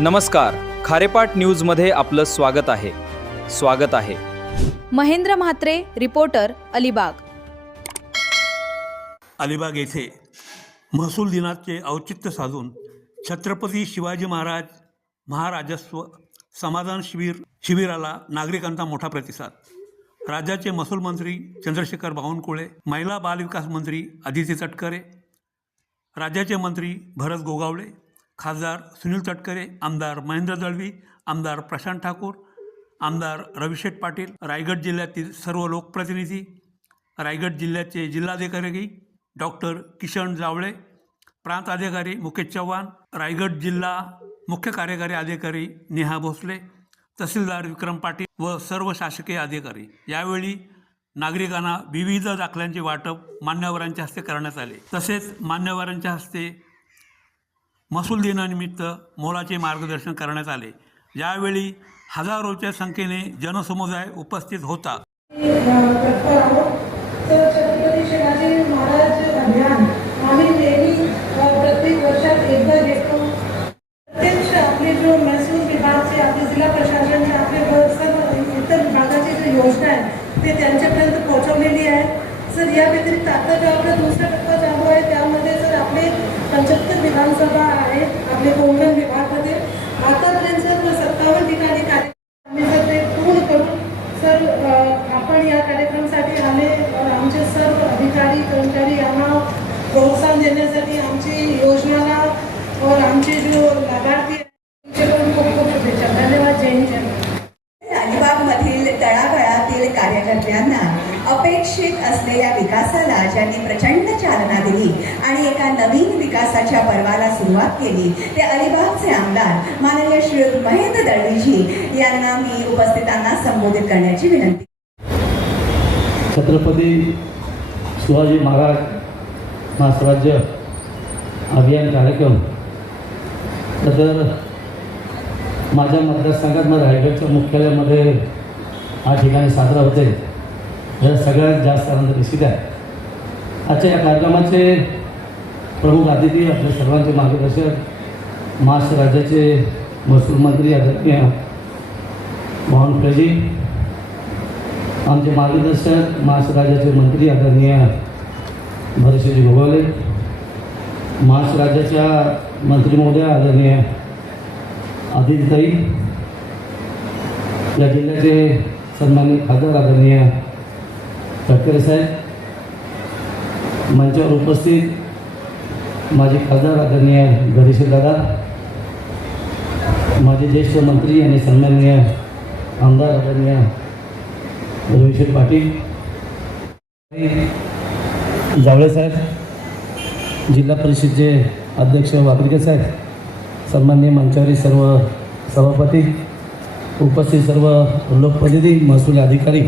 नमस्कार, खारेपाट न्यूजमध्ये आपलं स्वागत आहे। महेंद्र म्हात्रे, रिपोर्टर, अलिबाग। अलिबाग येथे महसूल दिनाचे औचित्य साधून छत्रपती शिवाजी महाराजस्व समाधान शिबिराला नागरिकांचा मोठा प्रतिसाद। राज्याचे महसूल मंत्री चंद्रशेखर बावनकुळे, महिला बालविकास मंत्री अदिती तटकरे, राज्याचे मंत्री भरत गोगावले, खासदार सुनील तटकरे, आमदार महेंद्र दळवी, आमदार प्रशांत ठाकूर, आमदार रविशेठ पाटील, रायगड जिल्ह्यातील सर्व लोकप्रतिनिधी, रायगड जिल्ह्याचे जिल्हाधिकारी डॉक्टर किशन जावळे, प्रांत अधिकारी मुकेश चव्हाण, रायगड जिल्हा मुख्य कार्यकारी अधिकारी नेहा भोसले, तहसीलदार विक्रम पाटील व सर्व शासकीय अधिकारी। यावेळी नागरिकांना विविध दाखल्यांचे वाटप मान्यवरांच्या हस्ते करण्यात आले। तसेच मान्यवरांच्या हस्ते महसूल दिनानिमित्त मोलाचे मार्गदर्शन करण्यात आले। यावेळी हजारोच्या संख्येने जनसमुदाय उपस्थित होता। छत्रपती शिवाजी महाराज अभियान आम्ही नेहमी प्रत्येक वर्षात एकदा घेतो। प्रत्यक्ष आपले जो महसूल विभागाचे, आपले जिल्हा प्रशासनाचे, आपले सर्व इतर विभागाची जी योजना आहे ते त्यांच्यापर्यंत पोहोचवलेली आहे। सर, या व्यतिरिक्त आता जो आपला दुसरा टप्पा चालू आहे त्यामध्ये सर आपले 75 विधानसभा आहे आपले कोकण विभागामध्ये। आतापर्यंत सर 57 ठिकाणी कार्यक्रम आम्ही सर ते पूर्ण करून सर आपण या कार्यक्रमासाठी आले और आमचे सर्व अधिकारी कर्मचारी यांना प्रोत्साहन देण्यासाठी आमची योजनाला और आमचे जो लाभार्थी त्यांच्याकडून खूप खूप शुभेच्छा। धन्यवाद। जय हिंद। अलिबागमधील तळागाळातील कार्यकर्त्यांना अपेक्षित असलेल्या विकासाला ज्यांनी प्रचंड चालना दिली आणि एका नवीन विकासाच्या पर्वाला सुरुवात केली ते अलिबागचे आमदार माननीय श्री महेंद्र दळवीजी यांना मी उपस्थितांना संबोधित करण्याची विनंती। छत्रपती शिवाजी महाराज महास्वराज्य अभियान कार्यक्रम तर माझ्या मतदारसंघात रायगडच्या मुख्यालयामध्ये हा ठिकाणी साजरा होते। या सगळ्यात जास्त आनंद निश्चित आहे। आजच्या या कार्यक्रमाचे प्रमुख अतिथी आपल्या सर्वांचे मार्गदर्शक महाराष्ट्र राज्याचे महसूल मंत्री आदरणीय बावनकुळेजी, आमचे मार्गदर्शक महाराष्ट्र राज्याचे मंत्री आदरणीय भरतजी गोगावले, महाराष्ट्र राज्याच्या मंत्री महोदय आदरणीय आदित्यताई, या जिल्ह्याचे सन्माननीय खासदार आदरणीय तटकरे साहेब, मंचावर उपस्थित माजी खासदार आदरणीय गणेश दादा, माजी ज्येष्ठ मंत्री आणि सन्माननीय आमदार आदरणीय रविशेठ पाटील, जावळे साहेब, जिल्हा परिषदेचे अध्यक्ष वाकरीकर साहेब, सन्माननीय मंचावरील सर्व सभापती, उपस्थित सर्व लोकप्रतिनिधी, महसूल अधिकारी,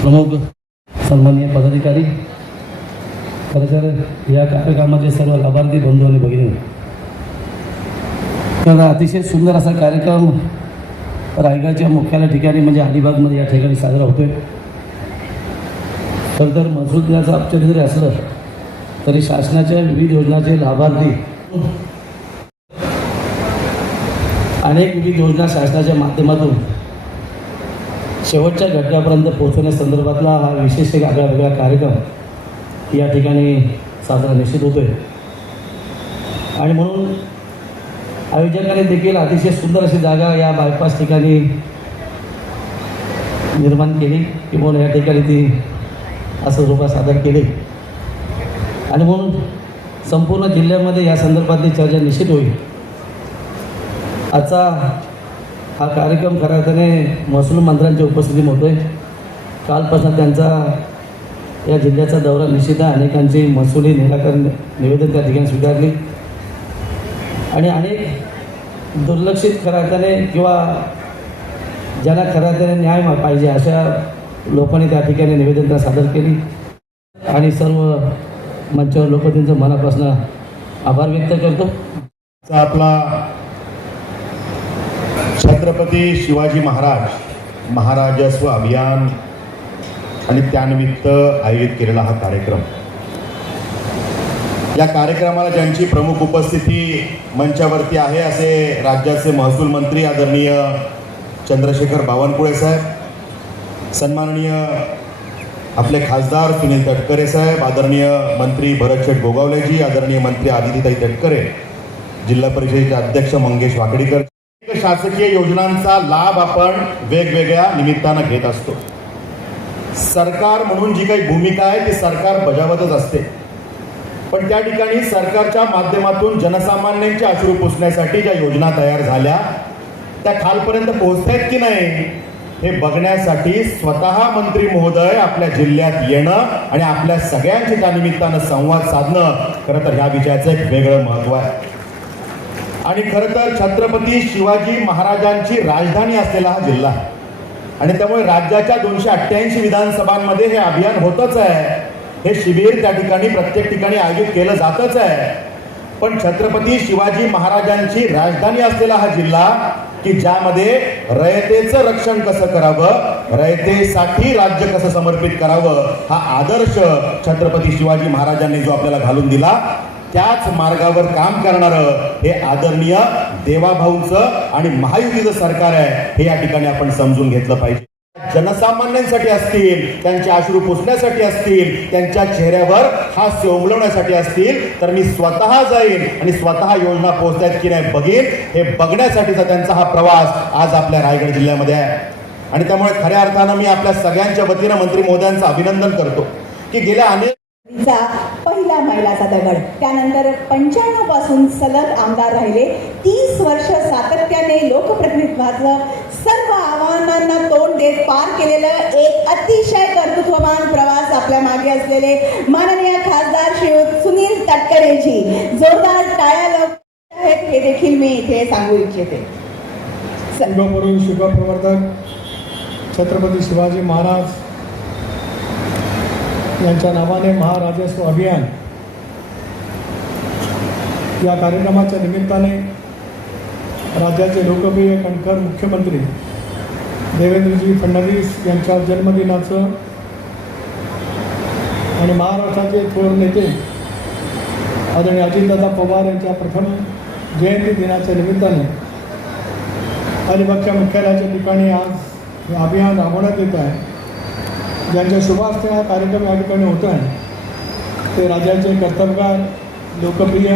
प्रमुख सन्माननीय पदाधिकारी, खरंतर या कार्यक्रमाचे सर्व लाभार्थी बंधू आणि भगिनी, तर अतिशय सुंदर असा कार्यक्रम रायगडच्या मुख्यालय ठिकाणी म्हणजे अलिबागमध्ये या ठिकाणी साजरा होतोय। तर महसूल दिनाचं औचित्य जरी असलं तरी शासनाच्या विविध योजनांचे लाभार्थी अनेक विविध योजना शासनाच्या माध्यमातून शेवटच्या घटकापर्यंत पोहोचवण्यासंदर्भातला हा विशेष एक वेगळा कार्यक्रम या ठिकाणी साजरा निश्चित होतोय। आणि म्हणून आयोजकांनी देखील अतिशय सुंदर अशी जागा या बायपास ठिकाणी निर्माण केली किंवा या ठिकाणी ती असं रूपात सादर केली आणि म्हणून संपूर्ण जिल्ह्यामध्ये या संदर्भातली चर्चा निश्चित होईल। आजचा हा कार्यक्रम खऱ्या अर्थाने महसूल मंत्र्यांच्या उपस्थितीत होतोय। कालपासून त्यांचा या जिल्ह्याचा दौरा निश्चित आहे। अनेकांची महसुली निराकरण निवेदन त्या ठिकाणी स्वीकारली आणि अनेक दुर्लक्षित खऱ्या अर्थाने किंवा ज्यांना खऱ्या अर्थाने न्याय पाहिजे अशा लोकांनी त्या ठिकाणी निवेदन सादर केली आणि सर्व मंचावर लोकप्रतिनिधींचं मनापासून आभार व्यक्त करतो। आपला छत्रपती शिवाजी महाराजस्व अभियान आणि त्यानिमित्त आयोजित केलेला हा कार्यक्रम या कार्यक्रमाला ज्यांची प्रमुख उपस्थिती मंचावरती आहे असे राज्याचे महसूल मंत्री आदरणीय चंद्रशेखर बावनकुळे साहेब, सन्माननीय आपले खासदार सुनील तटकरे साहेब, आदरणीय मंत्री भरतशेठ गोगावलेजी, आदरणीय मंत्री आदितीताई तटकरे, जिल्हा परिषदेचे अध्यक्ष मंगेश वाकडीकर. शासकीय योजनांचा लाभ आपण वेगवेगळ्या निमित्तानं घेत असतो. सरकार म्हणून जी काही भूमिका आहे ती सरकार बजावतच असते, पण त्या ठिकाणी सरकारच्या माध्यमातून जनसामान्यांचे अश्रू पुसण्यासाठी ज्या योजना तयार झाल्या त्या खालपर्यंत पोहोचतायत की नाही हे बघण्यासाठी स्वतः मंत्री महोदय आपल्या जिल्ह्यात येणं आणि आपल्या सगळ्यांशी त्या निमित्तानं संवाद साधणं खरं तर ह्या विषयाचं एक वेगळं महत्त्व आहे. आणि खरं तर छत्रपती शिवाजी महाराजांची राजधानी असलेला हा जिल्हा आहे आणि त्यामुळे राज्याच्या 288 विधानसभांमध्ये हे अभियान होतच आहे. हे शिबिर त्या ठिकाणी प्रत्येक ठिकाणी आयोजित केलं जातच आहे. पण छत्रपती शिवाजी महाराजांची राजधानी असलेला हा जिल्हा की ज्यामध्ये रयतेचं रक्षण कसं करावं, रयतेसाठी राज्य कसं समर्पित करावं हा आदर्श छत्रपती शिवाजी महाराजांनी जो आपल्याला घालून दिला, त्याच मार्गावर काम करणारं हे आदरणीय देवाभाऊंचं आणि महायुतीचं सरकार आहे हे या ठिकाणी आपण समजून घेतलं पाहिजे. जनसामान्यांसाठी असतील, त्यांचे अश्रू पुसण्यासाठी असतील, त्यांच्या चेहऱ्यावर हास्य उमलवण्यासाठी असतील तर मी स्वतः जाईन आणि स्वतः योजना पोहोचतायत की नाही बघीन. हे बघण्यासाठीचा त्यांचा हा प्रवास आज आपल्या रायगड जिल्ह्यामध्ये आहे. आणि त्यामुळे खऱ्या अर्थानं मी आपल्या सगळ्यांच्या वतीनं मंत्री महोदयांचं अभिनंदन करतो की गेल्या अनेक पहिला मैलाचा दगड, त्यानंतर 95 पासून सलग आमदार राहिले. 30 वर्ष सातत्याने लोकप्रतिनिधित्वाचं सर्व आव्हानांना तोंड देत पार केलेलं एक अतिशय कर्तृत्ववान प्रवास आपल्या मागे असलेले माननीय खासदार श्री सुनील तटकरेजी, जोरदार टाळ्या लावत आहेत हे देखील मी इथे सांगू इच्छिते. युगपुरुष युगप्रवर्तक छत्रपती शिवाजी महाराज यांच्या नावाने महाराजस्व अभियान या कार्यक्रमाच्या निमित्ताने राज्याचे लोकप्रिय कणखर मुख्यमंत्री देवेंद्रजी फडणवीस यांच्या जन्मदिनाचं आणि महाराष्ट्राचे थोर नेते आदरणीय अजितदादा पवार यांच्या प्रथम जयंती दिनाच्या निमित्ताने अलिबागच्या मुख्यालयाच्या ठिकाणी आज हे अभियान राबवण्यात येत आहे. ज्यांच्या शुभास्ते हा कार्यक्रम या ठिकाणी होत आहे ते राज्याचे कर्तबगार, लोकप्रिय,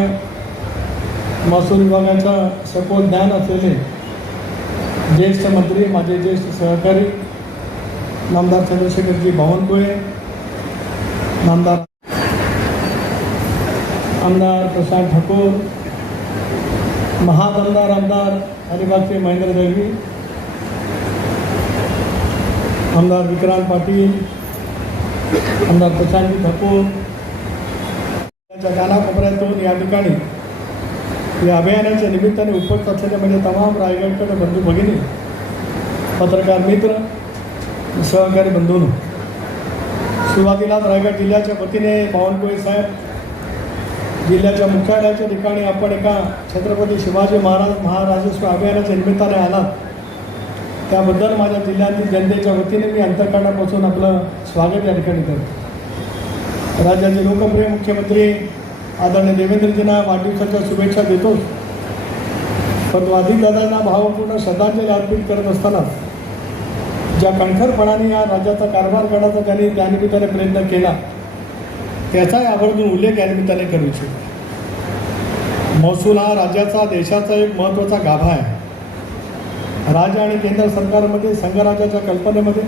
महसूल विभागाचा सखोल ज्ञान असलेले ज्येष्ठ मंत्री, माझे ज्येष्ठ सहकारी नामदार चंद्रशेखरजी बावनकुळे, आमदार प्रशांत ठाकूर, महादमदार आमदार अलिबागचे महेंद्र दळवी, आमदार विक्रांत पाटील, आमदार प्रशांतजी ठाकूर यांच्या कानाकोपऱ्यातून या ठिकाणी या अभियानाच्या निमित्ताने उपस्थित असलेल्या म्हणजे तमाम रायगडकडे बंधू भगिनी, पत्रकार मित्र, सहकारी बंधूंनो, सुरुवातीलाच रायगड जिल्ह्याच्या वतीने बावनकुळे साहेब जिल्ह्याच्या मुख्यालयाच्या ठिकाणी आपण एका छत्रपती शिवाजी महाराज महाराजस्व अभियानाच्या निमित्ताने आलात त्याबद्दल माझ्या जिल्ह्यातील जनतेच्या वतीने मी अंतःकरणापासून आपलं स्वागत या ठिकाणी करतो. राज्याचे लोकप्रिय मुख्यमंत्री आदरणीय देवेंद्रजींना वाढदिवसाच्या शुभेच्छा देतो, पण अजितदादांना भावपूर्ण श्रद्धांजली अर्पित करत असताना ज्या कणखरपणाने या राज्याचा कारभार करण्याचा त्यांनी त्यानिमित्ताने प्रयत्न केला त्याचाही आवर्जून उल्लेख या निमित्ताने करू इच्छितो. महसूल हा राज्याचा, देशाचा एक महत्त्वाचा गाभा आहे. राज्य आणि केंद्र सरकारमध्ये संघराज्याच्या कल्पनेमध्ये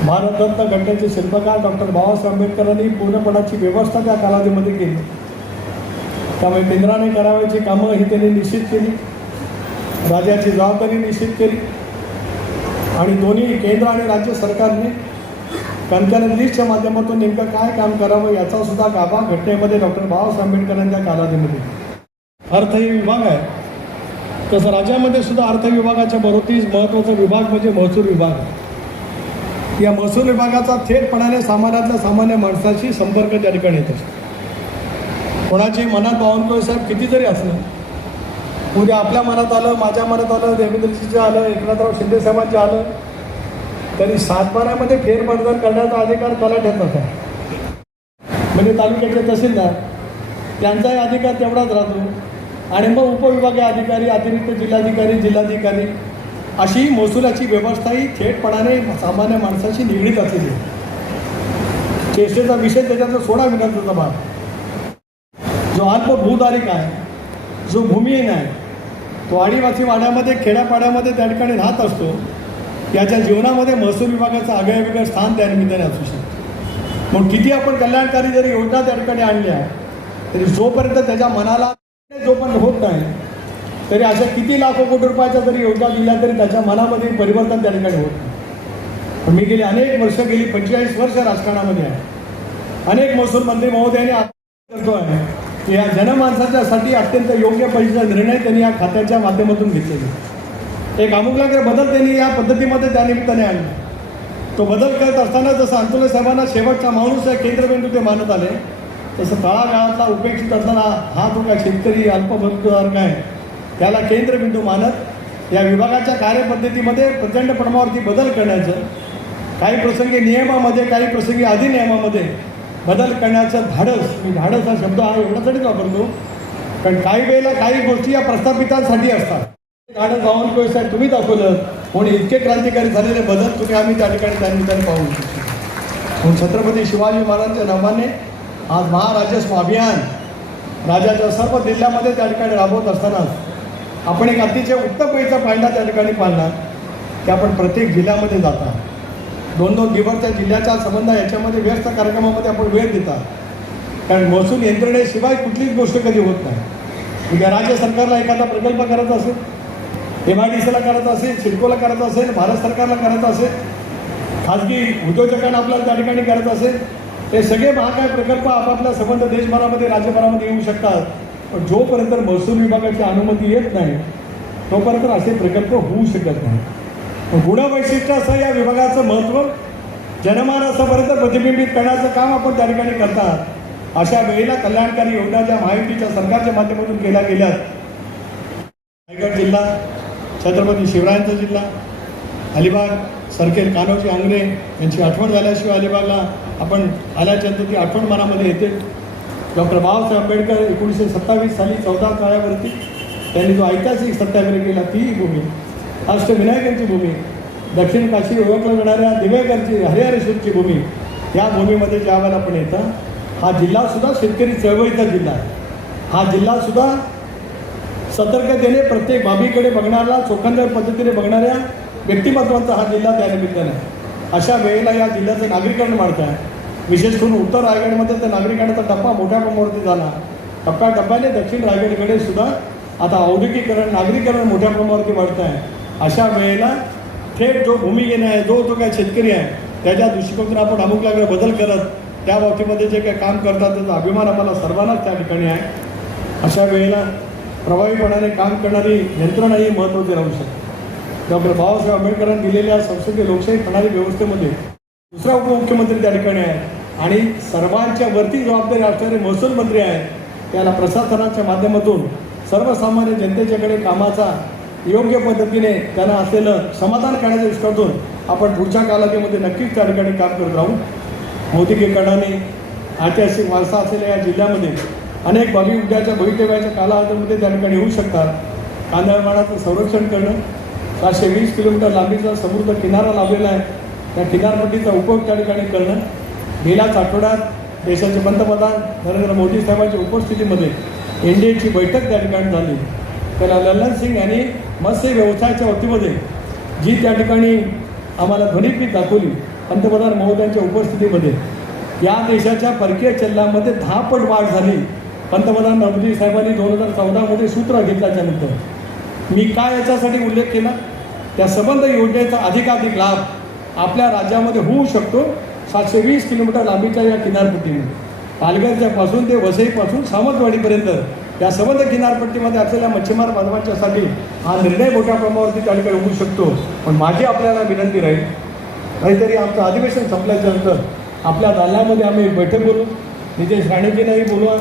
भारतरत्न घटनेचे शिल्पकार डॉक्टर बाबासाहेब आंबेडकरांनी पूर्णपणाची व्यवस्था त्या कालावधीमध्ये केली. त्यामुळे केंद्राने करावयाची कामं ही त्यांनी निश्चित केली, राज्याची जबाबदारी निश्चित केली आणि दोन्ही केंद्र आणि राज्य सरकारने कणखर लिस्टच्या माध्यमातून नेमकं काय काम करावं याचा सुद्धा गाभा घटनेमध्ये डॉक्टर बाबासाहेब आंबेडकरांच्या कालावधीमध्ये. अर्थ हे विभाग आहे, तसं राज्यामध्ये सुद्धा अर्थ विभागाच्या बरोबरीच महत्त्वाचा विभाग म्हणजे महसूल विभाग. या महसूल विभागाचा थेटपणाने सामान्यातल्या सामान्य माणसाशी संपर्क त्या ठिकाणी येत असतो. कोणाची मनात बावनकुळे साहेब किती जरी असलं, उद्या आपल्या मनात आलं, माझ्या मनात आलं, देवेंद्रजीचं आलं, एकनाथराव शिंदे साहेबांचं आलं तरी सातबाऱ्यामध्ये फेरबदल करण्याचा अधिकार तलाठ्याचाच आहे. म्हणजे तालुक्याचे तहसीलदार त्यांचाही अधिकार तेवढाच राहतो आणि मग उपविभागीय अधिकारी, अतिरिक्त जिल्हाधिकारी, जिल्हाधिकारी अशी महसुलाची व्यवस्था ही थेटपणाने सामान्य माणसाशी निगडीत असलेली आहे. चेष्टेचा विषय त्याच्यातला 16 विधानसभेचा भाग जो अल्प भूधारिक आहे, जो भूमिहीन आहे, तो आदिवासी वाड्यामध्ये, खेड्यापाड्यामध्ये त्या ठिकाणी राहत असतो. याच्या जीवनामध्ये महसूल विभागाचं आगळेवेगळं स्थान त्या निमित्ताने असू शकतं. मग किती आपण कल्याणकारी जरी योजना त्या ठिकाणी आणल्या तरी जोपर्यंत त्याच्या मनाला जोपर्यंत होत नाही तरी अशा किती लाखो कोटी रुपयाच्या जरी योजना दिल्या तरी त्याच्या मनामध्ये परिवर्तन त्या ठिकाणी होत नाही. पण मी गेली अनेक वर्ष, गेली 45 वर्ष राजकारणामध्ये आहे. अनेक महसूल मंत्री महोदयांनी करतो आहे की या जनमानसाच्यासाठी अत्यंत योग्य पैशाचा निर्णय त्यांनी या खात्याच्या माध्यमातून घेतलेले. एक आमुलाग्र बदल त्यांनी या पद्धतीमध्ये त्या निमित्ताने आणला. तो बदल करत असताना जसं अंतुले साहेबांना शेवटचा माणूस आहे केंद्रबिंदू ते मानत आले, तसं तळागाळातला उपेक्षित असताना हा जो काय शेतकरी अल्पभूधारक आहे त्याला केंद्रबिंदू मानत या विभागाच्या कार्यपद्धतीमध्ये प्रचंड प्रमाणावरती बदल करण्याचं, काही प्रसंगी नियमामध्ये, काही प्रसंगी अधिनियमामध्ये बदल करण्याचं धाडस, मी धाडस हा शब्द हा एवढ्यासाठीच वापरतो कारण काही वेळेला काही गोष्टी या प्रस्थापितांसाठी असतात. धाडस बावनकुळे साहेब तुम्ही दाखवलं म्हणून इतके क्रांतिकारी झालेले बदल तुम्ही आम्ही त्या ठिकाणी त्या निमित्ताने पाहू शकतो. म्हणून छत्रपती शिवाजी महाराजांच्या नावाने आज महाराजस्व अभियान राज्याच्या सर्व जिल्ह्यामध्ये त्या ठिकाणी राबवत असताना आपण एक अतिशय उत्तम पैसा फायदा त्या ठिकाणी पाळला की आपण प्रत्येक जिल्ह्यामध्ये जाता, 2-2 दिवस त्या जिल्ह्याचा संबंध याच्यामध्ये व्यस्त कार्यक्रमामध्ये आपण वेळ देतात. कारण महसूल यंत्रणेशिवाय कुठलीच गोष्ट कधी होत नाही. उद्या राज्य सरकारला एखादा प्रकल्प करायचा असेल, MIDCला करायचा असेल, सिडकोला करायचा असेल, भारत सरकारला करायचा असेल, खाजगी उद्योजकांना आपल्याला त्या ठिकाणी करायचं असेल, हे सगळे महाकाय प्रकल्प आपापला संबंध देशभरामध्ये, राज्यभरामध्ये येऊ शकतात. पण जोपर्यंत महसूल विभागाची अनुमती येत नाही तोपर्यंत असे प्रकल्प होऊ शकत नाही. गुणवैशिष्ट्यासह या विभागाचं महत्त्व जनमानसापर्यंत प्रतिबिंबित करण्याचं काम आपण त्या ठिकाणी करतात. अशा वेळेला कल्याणकारी योजना ज्या महायुतीच्या सरकारच्या माध्यमातून केल्या गेल्यात, रायगड जिल्हा, छत्रपती शिवरायांचा जिल्हा, अलिबाग, सरखेल कान्होजी आंग्रे यांची आठवण झाल्याशिवाय अलिबागला आपण आल्याच्यानंतर ती आठवण मनामध्ये येते. डॉक्टर बाबासाहेब आंबेडकर 1927 साली 14 काळावरती त्यांनी जो ऐतिहासिक सत्याग्रह केला ती भूमी, अष्टविनायकांची भूमी, दक्षिण काशी ओळखल्या जाणाऱ्या दिवेकरची, हरिहरेश्वरची भूमी, या भूमीमध्ये ज्या वेळेला आपण येतं, हा जिल्हासुद्धा शेतकरी चळवळीचा जिल्हा आहे. हा जिल्हासुद्धा सतर्कतेने प्रत्येक बाबीकडे बघणारा, चोखंदळ पद्धतीने बघणाऱ्या व्यक्तिमत्वांचा हा जिल्हा त्या निमित्ताने आहे. अशा वेळेला या जिल्ह्याचं नागरीकरण वाढतं आहे. विशेष करून उत्तर रायगडमध्ये तर नागरिकांचा टप्पा मोठ्या प्रमाणावरती झाला. टप्प्याटप्प्याने दक्षिण रायगडकडे सुद्धा आता औद्योगिकीकरण, नागरीकरण मोठ्या प्रमाणावरती वाढतं आहे. अशा वेळेला थेट जो भूमिहीन आहे, जो काय शेतकरी आहे, त्याच्या दृष्टिकोनातून आपण अमुकलाग्र बदल करत त्या बाबतीमध्ये जे काही काम करतात त्याचा अभिमान आम्हाला सर्वांनाच त्या ठिकाणी आहे. अशा वेळेला प्रभावीपणाने काम करणारी यंत्रणा ही महत्त्वाची राहू शकते. डॉक्टर बाबासाहेब आंबेडकरांनी दिलेल्या संसदीय लोकशाही प्रणाली व्यवस्थेमध्ये दुसरा उपमुख्यमंत्री त्या ठिकाणी आहे आणि सर्वांच्या वरती जबाबदारी असणारे महसूल मंत्री आहेत. त्याला प्रशासनाच्या माध्यमातून सर्वसामान्य जनतेच्याकडे कामाचा योग्य पद्धतीने त्यांना असलेलं समाधान करण्याच्या दृष्टीतून आपण पुढच्या कालावधीमध्ये नक्कीच त्या ठिकाणी काम करत राहू. औद्योगिकरणाने ऐतिहासिक वारसा असलेल्या या जिल्ह्यामध्ये अनेक बाबी उद्याच्या भवितव्याच्या कालावधीमध्ये त्या ठिकाणी होऊ शकतात. कांदळमाळाचं संरक्षण करणं, 720 किलोमीटर लांबीचा समुद्र किनारा लाभलेला आहे, त्या किनारपट्टीचा उपयोग त्या ठिकाणी करणं. गेल्याच आठवड्यात देशाचे पंतप्रधान नरेंद्र मोदी साहेबांच्या उपस्थितीमध्ये NDAची बैठक त्या ठिकाणी झाली. त्याला लल्लन सिंग यांनी मत्स्य व्यवसायाच्या वतीमध्ये जी त्या ठिकाणी आम्हाला ध्वनिफीत दाखवली पंतप्रधान महोदयांच्या उपस्थितीमध्ये, या देशाच्या परकीय चलनामध्ये 10 पट वाढ झाली. पंतप्रधान मोदी साहेबांनी 2014मध्ये सूत्र घेतल्याच्यानंतर मी काय याच्यासाठी उल्लेख केला, त्या संबंध योजनेचा अधिकाधिक लाभ आपल्या राज्यामध्ये होऊ शकतो. 720 किलोमीटर लांबीच्या या किनारपट्टीने पालघरच्यापासून ते वसईपासून सावंतवाडीपर्यंत या संबंध किनारपट्टीमध्ये असलेल्या मच्छीमार बांधवांच्यासाठी हा निर्णय मोठ्या प्रमाणावरती त्या ठिकाणी होऊ शकतो. पण माझी आपल्याला विनंती राहील, काहीतरी आमचं अधिवेशन संपल्याच्यानंतर आपल्या दालनामध्ये आम्ही एक बैठक बोलू. नितेश राणेजींनाही बोलवा,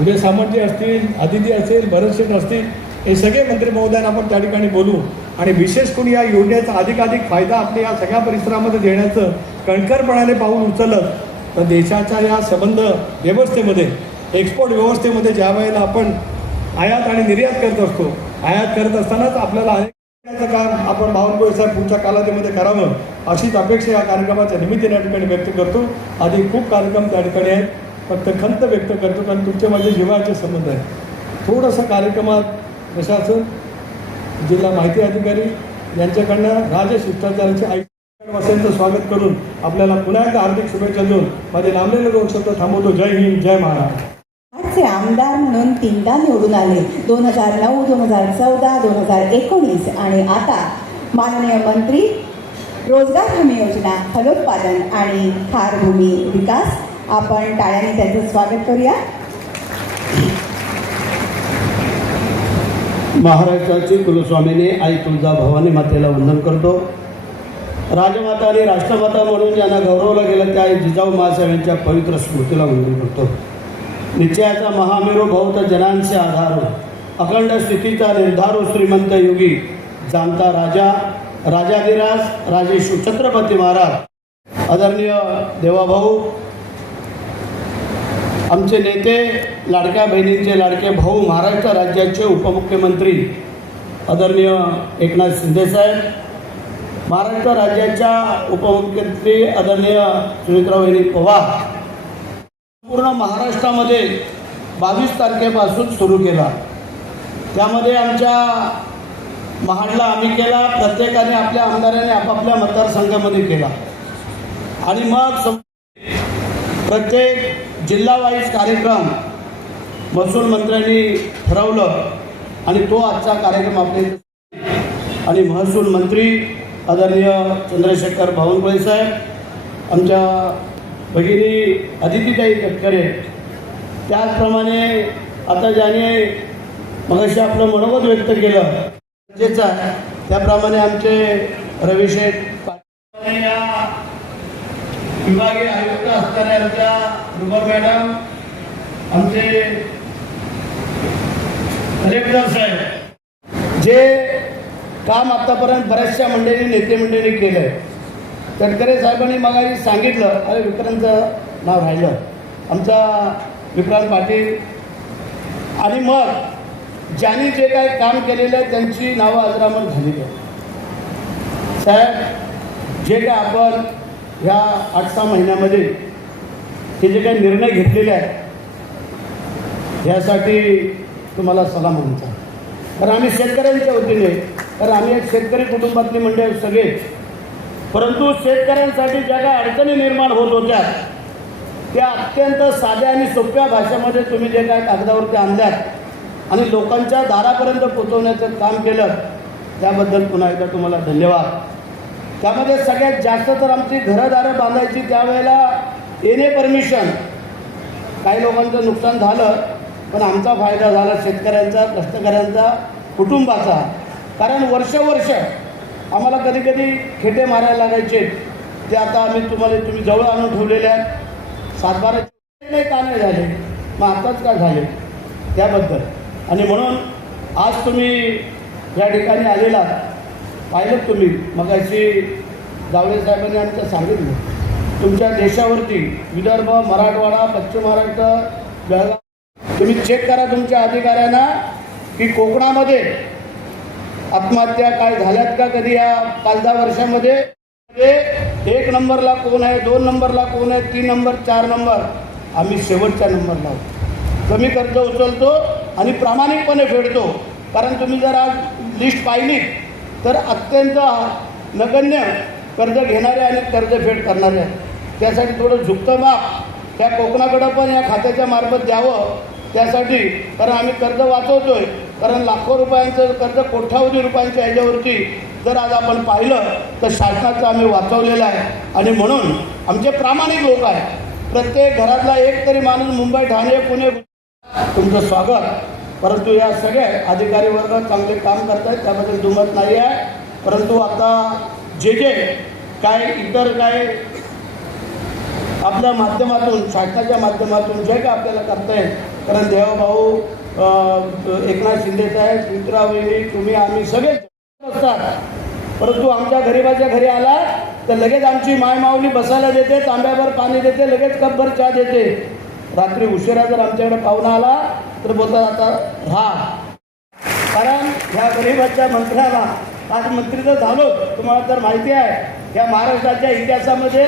उदय सामंतजी असतील, आदिती असेल, भरत शेठ असतील, हे सगळे मंत्री महोदयांना आपण त्या ठिकाणी बोलू आणि विशेष करून या योजनेचा अधिकाधिक फायदा आपल्या या सगळ्या परिसरामध्ये देण्याचं कणखरपणाने पाऊल उचललं तर देशाच्या या संबंध व्यवस्थेमध्ये एक्सपोर्ट व्यवस्थेमध्ये ज्या वेळेला आपण आयात आणि निर्यात करत असतो, आयात करत असतानाच आपल्याला अनेक काम आपण बावनकुळे साहेब पुढच्या कालावधीमध्ये करावं अशीच अपेक्षा या कार्यक्रमाच्या निमित्ताने या ठिकाणी व्यक्त करतो. आधी खूप कार्यक्रम त्या ठिकाणी आहेत, फक्त खंत व्यक्त करतो कारण तुमचे माझे जिव्हाळ्याचे संबंध आहेत. थोडंसं कार्यक्रमात प्रशासन, जिल्हा माहिती अधिकारी यांच्याकडनं राजशिष्टाचाराचे वासियांचं स्वागत करून आपल्याला पुन्हा एकदा हार्दिक शुभेच्छा देऊन माझे लांबलेले 2 शब्द थांबवतो. जय हिंद, जय महाराष्ट्र. आजचे आमदार म्हणून 3दा निवडून आले, 2009, 2014, 2019 आणि आता माननीय मंत्री रोजगार हमी योजना, फलोत्पादन आणि खारभूमी विकास. आपण टाळ्यांनी त्यांचं स्वागत करूया. महाराष्ट्राची कुलस्वामिनी आई तुळजा भवानी मातेला वंदन करतो. राजमाता आणि राष्ट्रमाता म्हणून ज्यांना गौरवलं गेलं त्या जिजाऊ मासाहेबांच्या पवित्र स्मृतीला वंदन करतो. निश्चयाचा महामेरू बहुत जनांचे आधार, अखंड स्थितीचा निर्धारो श्रीमंत योगी, जाणता राजा राजाधिराज राजे शिवछत्रपती महाराज, आदरणीय देवाभाऊ, आमचे नेते, लाडक्या बहिणींचे लाडके भाऊ, महाराष्ट्र राज्याचे उपमुख्यमंत्री आदरणीय एकनाथ शिंदेसाहेब, महाराष्ट्र राज्याच्या उपमुख्यमंत्री आदरणीय सुमित्राबाई पवार, पूर्ण महाराष्ट्रामध्ये 22 तारखेपासून सुरू केला. त्यामध्ये आमच्या महाडला आम्ही केला, प्रत्येकाने आपल्या आमदाराने आपापल्या मतदारसंघामध्ये केला आणि मग प्रत्येक जिल्हावाईज कार्यक्रम महसूल मंत्र्यांनी ठरवलं आणि तो आजचा कार्यक्रम आपले आणि महसूल मंत्री आदरणीय चंद्रशेखर बावनकुळे साहेब, आमच्या भगिनी अदितीताई तटकरे, त्याचप्रमाणे आता ज्याने मगाशी आपलं मनोगत व्यक्त केलं गरजेचं आहे त्याप्रमाणे आमचे रविशेठ पाटील, या विभागीय आयुक्त असणाऱ्या आमच्या रुबा मॅडम, आमचे कलेक्टर साहेब, जे काम आतापर्यंत बऱ्याचशा नेते मंडळींनी केलं आहे. तटकरे साहेबांनी मगाशी सांगितलं, अरे विक्रांतचं नाव राहिलं, आमचा विक्रांत पाटील, आणि मग ज्यांनी जे काही काम केलेलं आहे त्यांची नावं अजरामर झालेली आहे. साहेब, जे काय आपण ह्या 8-6 महिन्यामध्ये हे जे काही निर्णय घेतलेले आहेत यासाठी तुम्हाला सलाम आमचा. कारण आम्ही शेतकऱ्यांच्या वतीने, कारण आम्ही एक शेतकरी कुटुंबातली मंडळी आहोत सगळेच, परंतु शेतकऱ्यांसाठी ज्या काही अडचणी निर्माण होत होत्या त्या अत्यंत साध्या आणि सोप्या भाषेमध्ये तुम्ही जे काय कागदावरती आणल्यात आणि लोकांच्या दारापर्यंत पोहोचवण्याचं काम केलं त्याबद्दल पुन्हा एकदा तुम्हाला धन्यवाद. त्यामध्ये सगळ्यात जास्त तर आमची घरदारं बांधायची त्यावेळेला येणे परमिशन, काही लोकांचं नुकसान झालं पण आमचा फायदा झाला शेतकऱ्यांचा, कष्टकऱ्यांचा, कुटुंबाचा. कारण वर्ष आम्हाला कधी कधी खेटे मारायला लागायचे, ते आता आम्ही तुम्ही जवळ आणून ठेवलेले आहेत. 7-12 का नाही झाले, मग आताच का झाले त्याबद्दल. आणि म्हणून आज तुम्ही या ठिकाणी आलेला पाहिलं, तुम्ही मगाशी जावळे साहेबांनी आमचं सांगितलं, तुमच्या देशावरती विदर्भ, मराठवाडा, पश्चिम महाराष्ट्र, बेळगाव, तुम्ही चेक करा तुमच्या अधिकाऱ्यांना की कोकणामध्ये आत्महत्या काय झाल्यात का कधी या 5-10 वर्षामध्ये. 1 नंबरला कोण आहे, 2 नंबरला कोण आहे, 3 नंबर, 4 नंबर, आम्ही शेवटच्या नंबरला आहोत. कमी कर्ज उचलतो आणि प्रामाणिकपणे फेडतो. कारण तुम्ही जर आज लिस्ट पाहिली तर अत्यंत नगण्य कर्ज घेणारे आणि कर्जफेड करणारे आहेत. त्यासाठी थोडं झुकतं माप त्या कोकणाकडं पण या खात्याच्या मार्फत द्यावं त्यासाठी. कारण आम्ही कर्ज वाचवतोय, कारण लाखो रुपयांचं कर्ज, कोट्यावधी रुपयांच्या ह्याच्यावरती जर आज आपण पाहिलं तर शासनाचं आम्ही वाचवलेलं आहे. आणि म्हणून आमचे प्रामाणिक लोक आहेत. प्रत्येक घरातला एक तरी माणूस मुंबई, ठाणे, पुणे, तुमचं स्वागत. परंतु या सगळे अधिकारी वर्ग चांगले काम करत आहेत त्याबद्दल दुमत नाही आहे. परंतु आता जे काय इतर काय आपल्या माध्यमातून, शासनाच्या माध्यमातून जे काय आपल्याला करता येईल, कारण देवभाऊ, एकनाथ शिंदेसाहेब, सुमित्राबाई, तुम्ही, आम्ही सगळे असतात. परंतु आमच्या गरीबाच्या घरी आला तर लगेच आमची मायमाऊली बसायला देते, तांब्याभर पाणी देते, लगेच कपभर चहा देते. रात्री उशिरा जर आमच्याकडे पाहुणा आला तर बोलतात आता राहा, कारण ह्या गरीबाच्या मंत्र्याला आज मंत्री तर झालो. तुम्हाला तर माहिती आहे या महाराष्ट्राच्या इतिहासामध्ये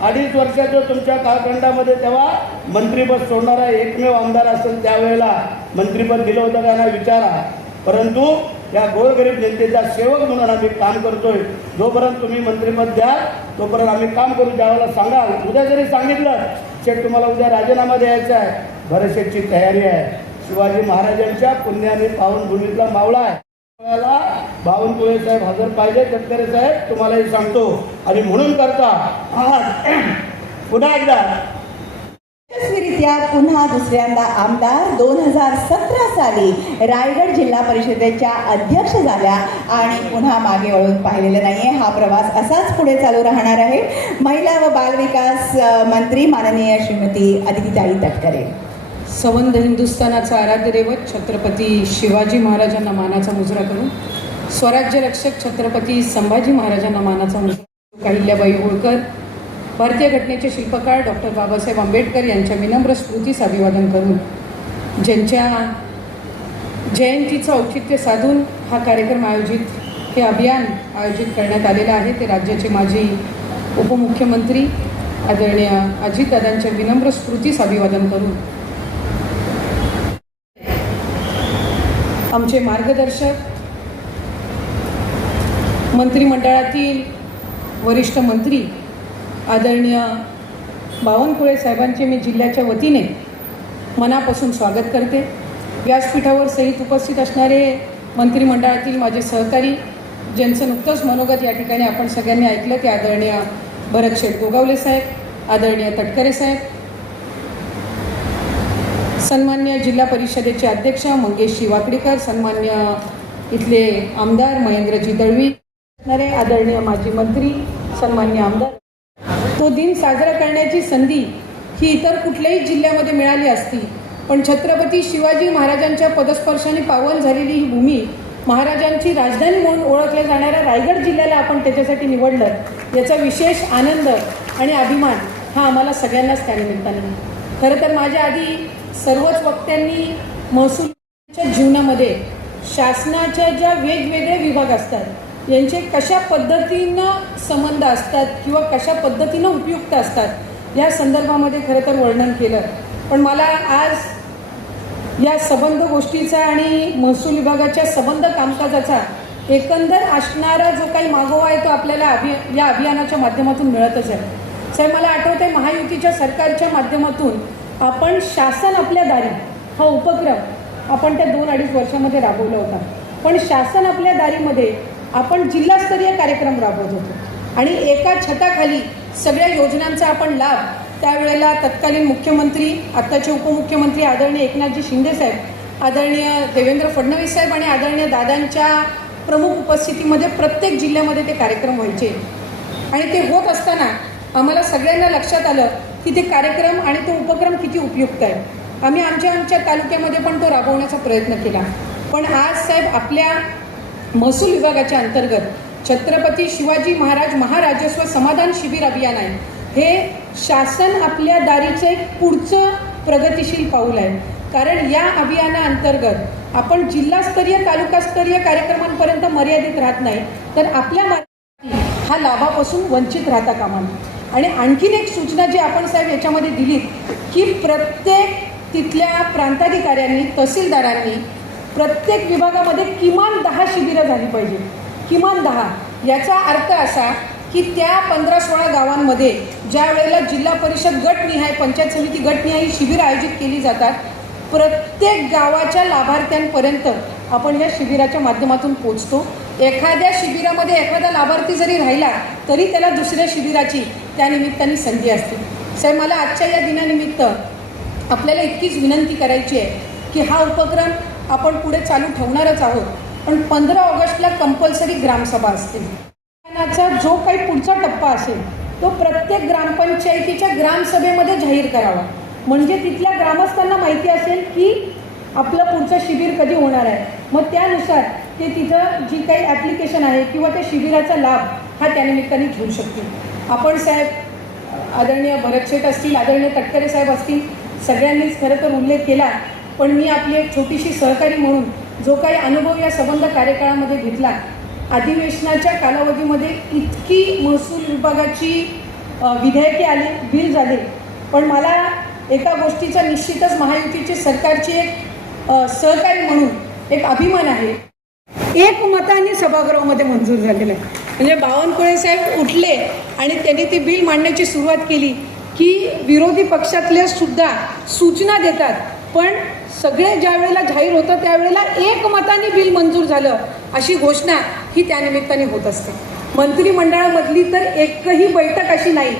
2.5 वर्षात जो तुमच्या कालखंडामध्ये तेव्हा मंत्रिपद सोडणारा एकमेव आमदार असेल त्यावेळेला मंत्रिपद दिलं होतं का नाही विचारा. परंतु या गोरगरीब जनतेचा सेवक म्हणून आम्ही काम करतोय. जोपर्यंत तुम्ही मंत्रिपद द्या तोपर्यंत आम्ही काम करू. ज्यावेळेला सांगाल, उद्या जरी सांगितलं शेठ तुम्हाला उद्या राजीनामा द्यायचा आहे, भरत शेठची तयारी आहे. शिवाजी महाराजांच्या पुण्याने पावनभूमीतला मावळा आहे. बावनकुळे साहेब हजर पाहिजे. तटकरे साहेब तुम्हालाही सांगतो आणि म्हणून करता आज पुन्हा एकदा यशस्वीरित्या पुन्हा दुसऱ्यांदा आमदार 2017 साली रायगड जिल्हा परिषदेच्या अध्यक्ष झाल्या आणि पुन्हा मागे वळून पाहिलेलं नाहीये. हा प्रवास असाच पुढे चालू राहणार आहे. महिला व बालविकास मंत्री माननीय श्रीमती अदितीताई तटकरे. संबंध हिंदुस्थानाचा आराध्य दैवत छत्रपती शिवाजी महाराजांना मानाचा मुजरा करून स्वराज्य रक्षक छत्रपती संभाजी महाराजांना मानाचा मुजरा अहिल्याबाई होळकर, भारतीय घटनेचे शिल्पकार डॉक्टर बाबासाहेब आंबेडकर यांच्या विनम्र स्मृतीस अभिवादन करून ज्यांच्या जयंतीचं औचित्य साधून हा कार्यक्रम हे अभियान आयोजित करण्यात आलेलं आहे. ते राज्याचे माजी उपमुख्यमंत्री आदरणीय अजितदादांच्या विनम्र स्मृतीस अभिवादन करून आमचे मार्गदर्शक, मंत्रिमंडळातील वरिष्ठ मंत्री आदरणीय बावनकुळे साहेबांचे मी जिल्ह्याच्या वतीने मनापासून स्वागत करते. व्यासपीठावर सहित उपस्थित असणारे मंत्रिमंडळातील माझे सहकारी, ज्यांचं नुकतंच मनोगत या ठिकाणी आपण सगळ्यांनी ऐकलं, ते आदरणीय भरत शेठ गोगावले साहेब, आदरणीय तटकरे साहेब, सन्मान्य जिल्हा परिषदेचे अध्यक्ष मंगेशजी वाकडीकर, सन्मान्य इथले आमदार महेंद्रजी दळवी, आदरणीय माजी मंत्री, सन्मान्य आमदार. तो दिन साजरा करण्याची संधी ही इतर कुठल्याही जिल्ह्यामध्ये मिळाली असती, पण छत्रपती शिवाजी महाराजांच्या पदस्पर्शाने पावन झालेली ही भूमी, महाराजांची राजधानी म्हणून ओळखल्या जाणाऱ्या रायगड जिल्ह्याला आपण त्याच्यासाठी निवडलं, याचा विशेष आनंद आणि अभिमान हा आम्हाला सगळ्यांनाच त्यानिमित्ताने. खरं तर माझ्या आधी सर्वच वक्त्यांनी महसूलच्या जीवनामध्ये शासनाच्या ज्या वेगवेगळे विभाग असतात यांचे कशा पद्धतीनं संबंध असतात किंवा कशा पद्धतीनं उपयुक्त असतात या संदर्भामध्ये खरं तर वर्णन केलं. पण मला आज या संबंध गोष्टीचा आणि महसूल विभागाच्या संबंध कामकाजाचा एकंदर असणारा जो काही मागोवा आहे तो आपल्याला या अभियानाच्या माध्यमातून मिळतच आहे. साहेब, मला आठवतं आहे महायुतीच्या सरकारच्या माध्यमातून आपण शासन आपल्या दारी हा उपक्रम आपण त्या 2-2.5 वर्षामध्ये राबवला होता. पण शासन आपल्या दारीमध्ये आपण जिल्हास्तरीय कार्यक्रम राबवत होतो आणि एका छताखाली सगळ्या योजनांचा आपण लाभ त्यावेळेला तत्कालीन मुख्यमंत्री, आत्ताचे उपमुख्यमंत्री आदरणीय एकनाथजी शिंदेसाहेब, आदरणीय देवेंद्र फडणवीस साहेब आणि आदरणीय दादांच्या प्रमुख उपस्थितीमध्ये प्रत्येक जिल्ह्यामध्ये ते कार्यक्रम व्हायचे. आणि ते होत असताना आम्हाला सगळ्यांना लक्षात आलं की ते कार्यक्रम आणि तो उपक्रम किती उपयुक्त आहे. आम्ही आमच्या तालुक्यामध्ये पण तो राबवण्याचा प्रयत्न केला. पण आज साहेब आपल्या महसूल विभागाच्या अंतर्गत छत्रपती शिवाजी महाराज महाराजस्व समाधान शिबिर अभियान आहे. हे शासन आपल्या दारीचं एक पुढचं प्रगतिशील पाऊल आहे. कारण या अभियानाअंतर्गत आपण जिल्हास्तरीय तालुकास्तरीय कार्यक्रमांपर्यंत मर्यादित राहत नाही, तर आपल्या हा लाभापासून वंचित राहता कामा नये. आणि आणखीन एक सूचना जी आपण साहेब याच्यामध्ये दिलीत की प्रत्येक तिथल्या प्रांताधिकाऱ्यांनी, तहसीलदारांनी प्रत्येक विभागामध्ये किमान 10 शिबिरं झाली पाहिजे. किमान 10. याचा अर्थ असा की त्या 15-16 गावांमध्ये ज्या वेळेला जिल्हा परिषद गटनिहाय, पंचायत समिती गटनिहाय शिबिरं आयोजित केली जातात, प्रत्येक गावाच्या लाभार्थ्यांपर्यंत आपण या शिबिराच्या माध्यमातून पोचतो. एखाद्या शिबिरामध्ये एखादा लाभार्थी जरी राहिला तरी त्याला दुसऱ्या शिबिराची त्यानिमित्ताने संधी असते. साहेब, मला आजच्या या दिनानिमित्त आपल्याला इतकीच विनंती करायची आहे की हा उपक्रम आपण पुढे चालू ठेवणारच आहोत, पण 15 ऑगस्टला कंपल्सरी ग्रामसभा असतील. चा जो काही पुढचा टप्पा असेल तो प्रत्येक ग्रामपंचायतीच्या ग्रामसभेमध्ये जाहीर करावा, म्हणजे तिथल्या ग्रामस्थांना माहिती असेल की आपलं पुढचं शिबिर कधी होणार आहे. मग त्यानुसार ते तिथं जी काही ॲप्लिकेशन आहे किंवा त्या शिबिराचा लाभ हा त्यानिमित्ताने घेऊ शकतील. आपण साहेब आदरणीय भरत शेठ असतील, आदरणीय तटकरे साहेब असतील, सगळ्यांनीच खरं तर उल्लेख केला, पण मी आपली एक छोटीशी सहकारी म्हणून जो काही अनुभव या संबंध कार्यकाळामध्ये घेतला, अधिवेशनाच्या कालावधीमध्ये इतकी महसूल विभागाची विधेयके आली, बिल झाले, पण मला एका गोष्टीचा निश्चितच महायुतीचे सरकारची एक सहकारी म्हणून एक अभिमान आहे. एकमताने सभागृहामध्ये मंजूर झालेलं आहे. म्हणजे बावनकुळे साहेब उठले आणि त्यांनी ती बिल मांडण्याची सुरुवात केली की विरोधी पक्षातले सुद्धा सूचना देतात, पण सगळे ज्या वेळेला जाहीर होतं त्यावेळेला एकमताने बिल मंजूर झालं अशी घोषणा ही त्यानिमित्ताने होत असते. मंत्रिमंडळामधली तर एकही बैठक अशी नाही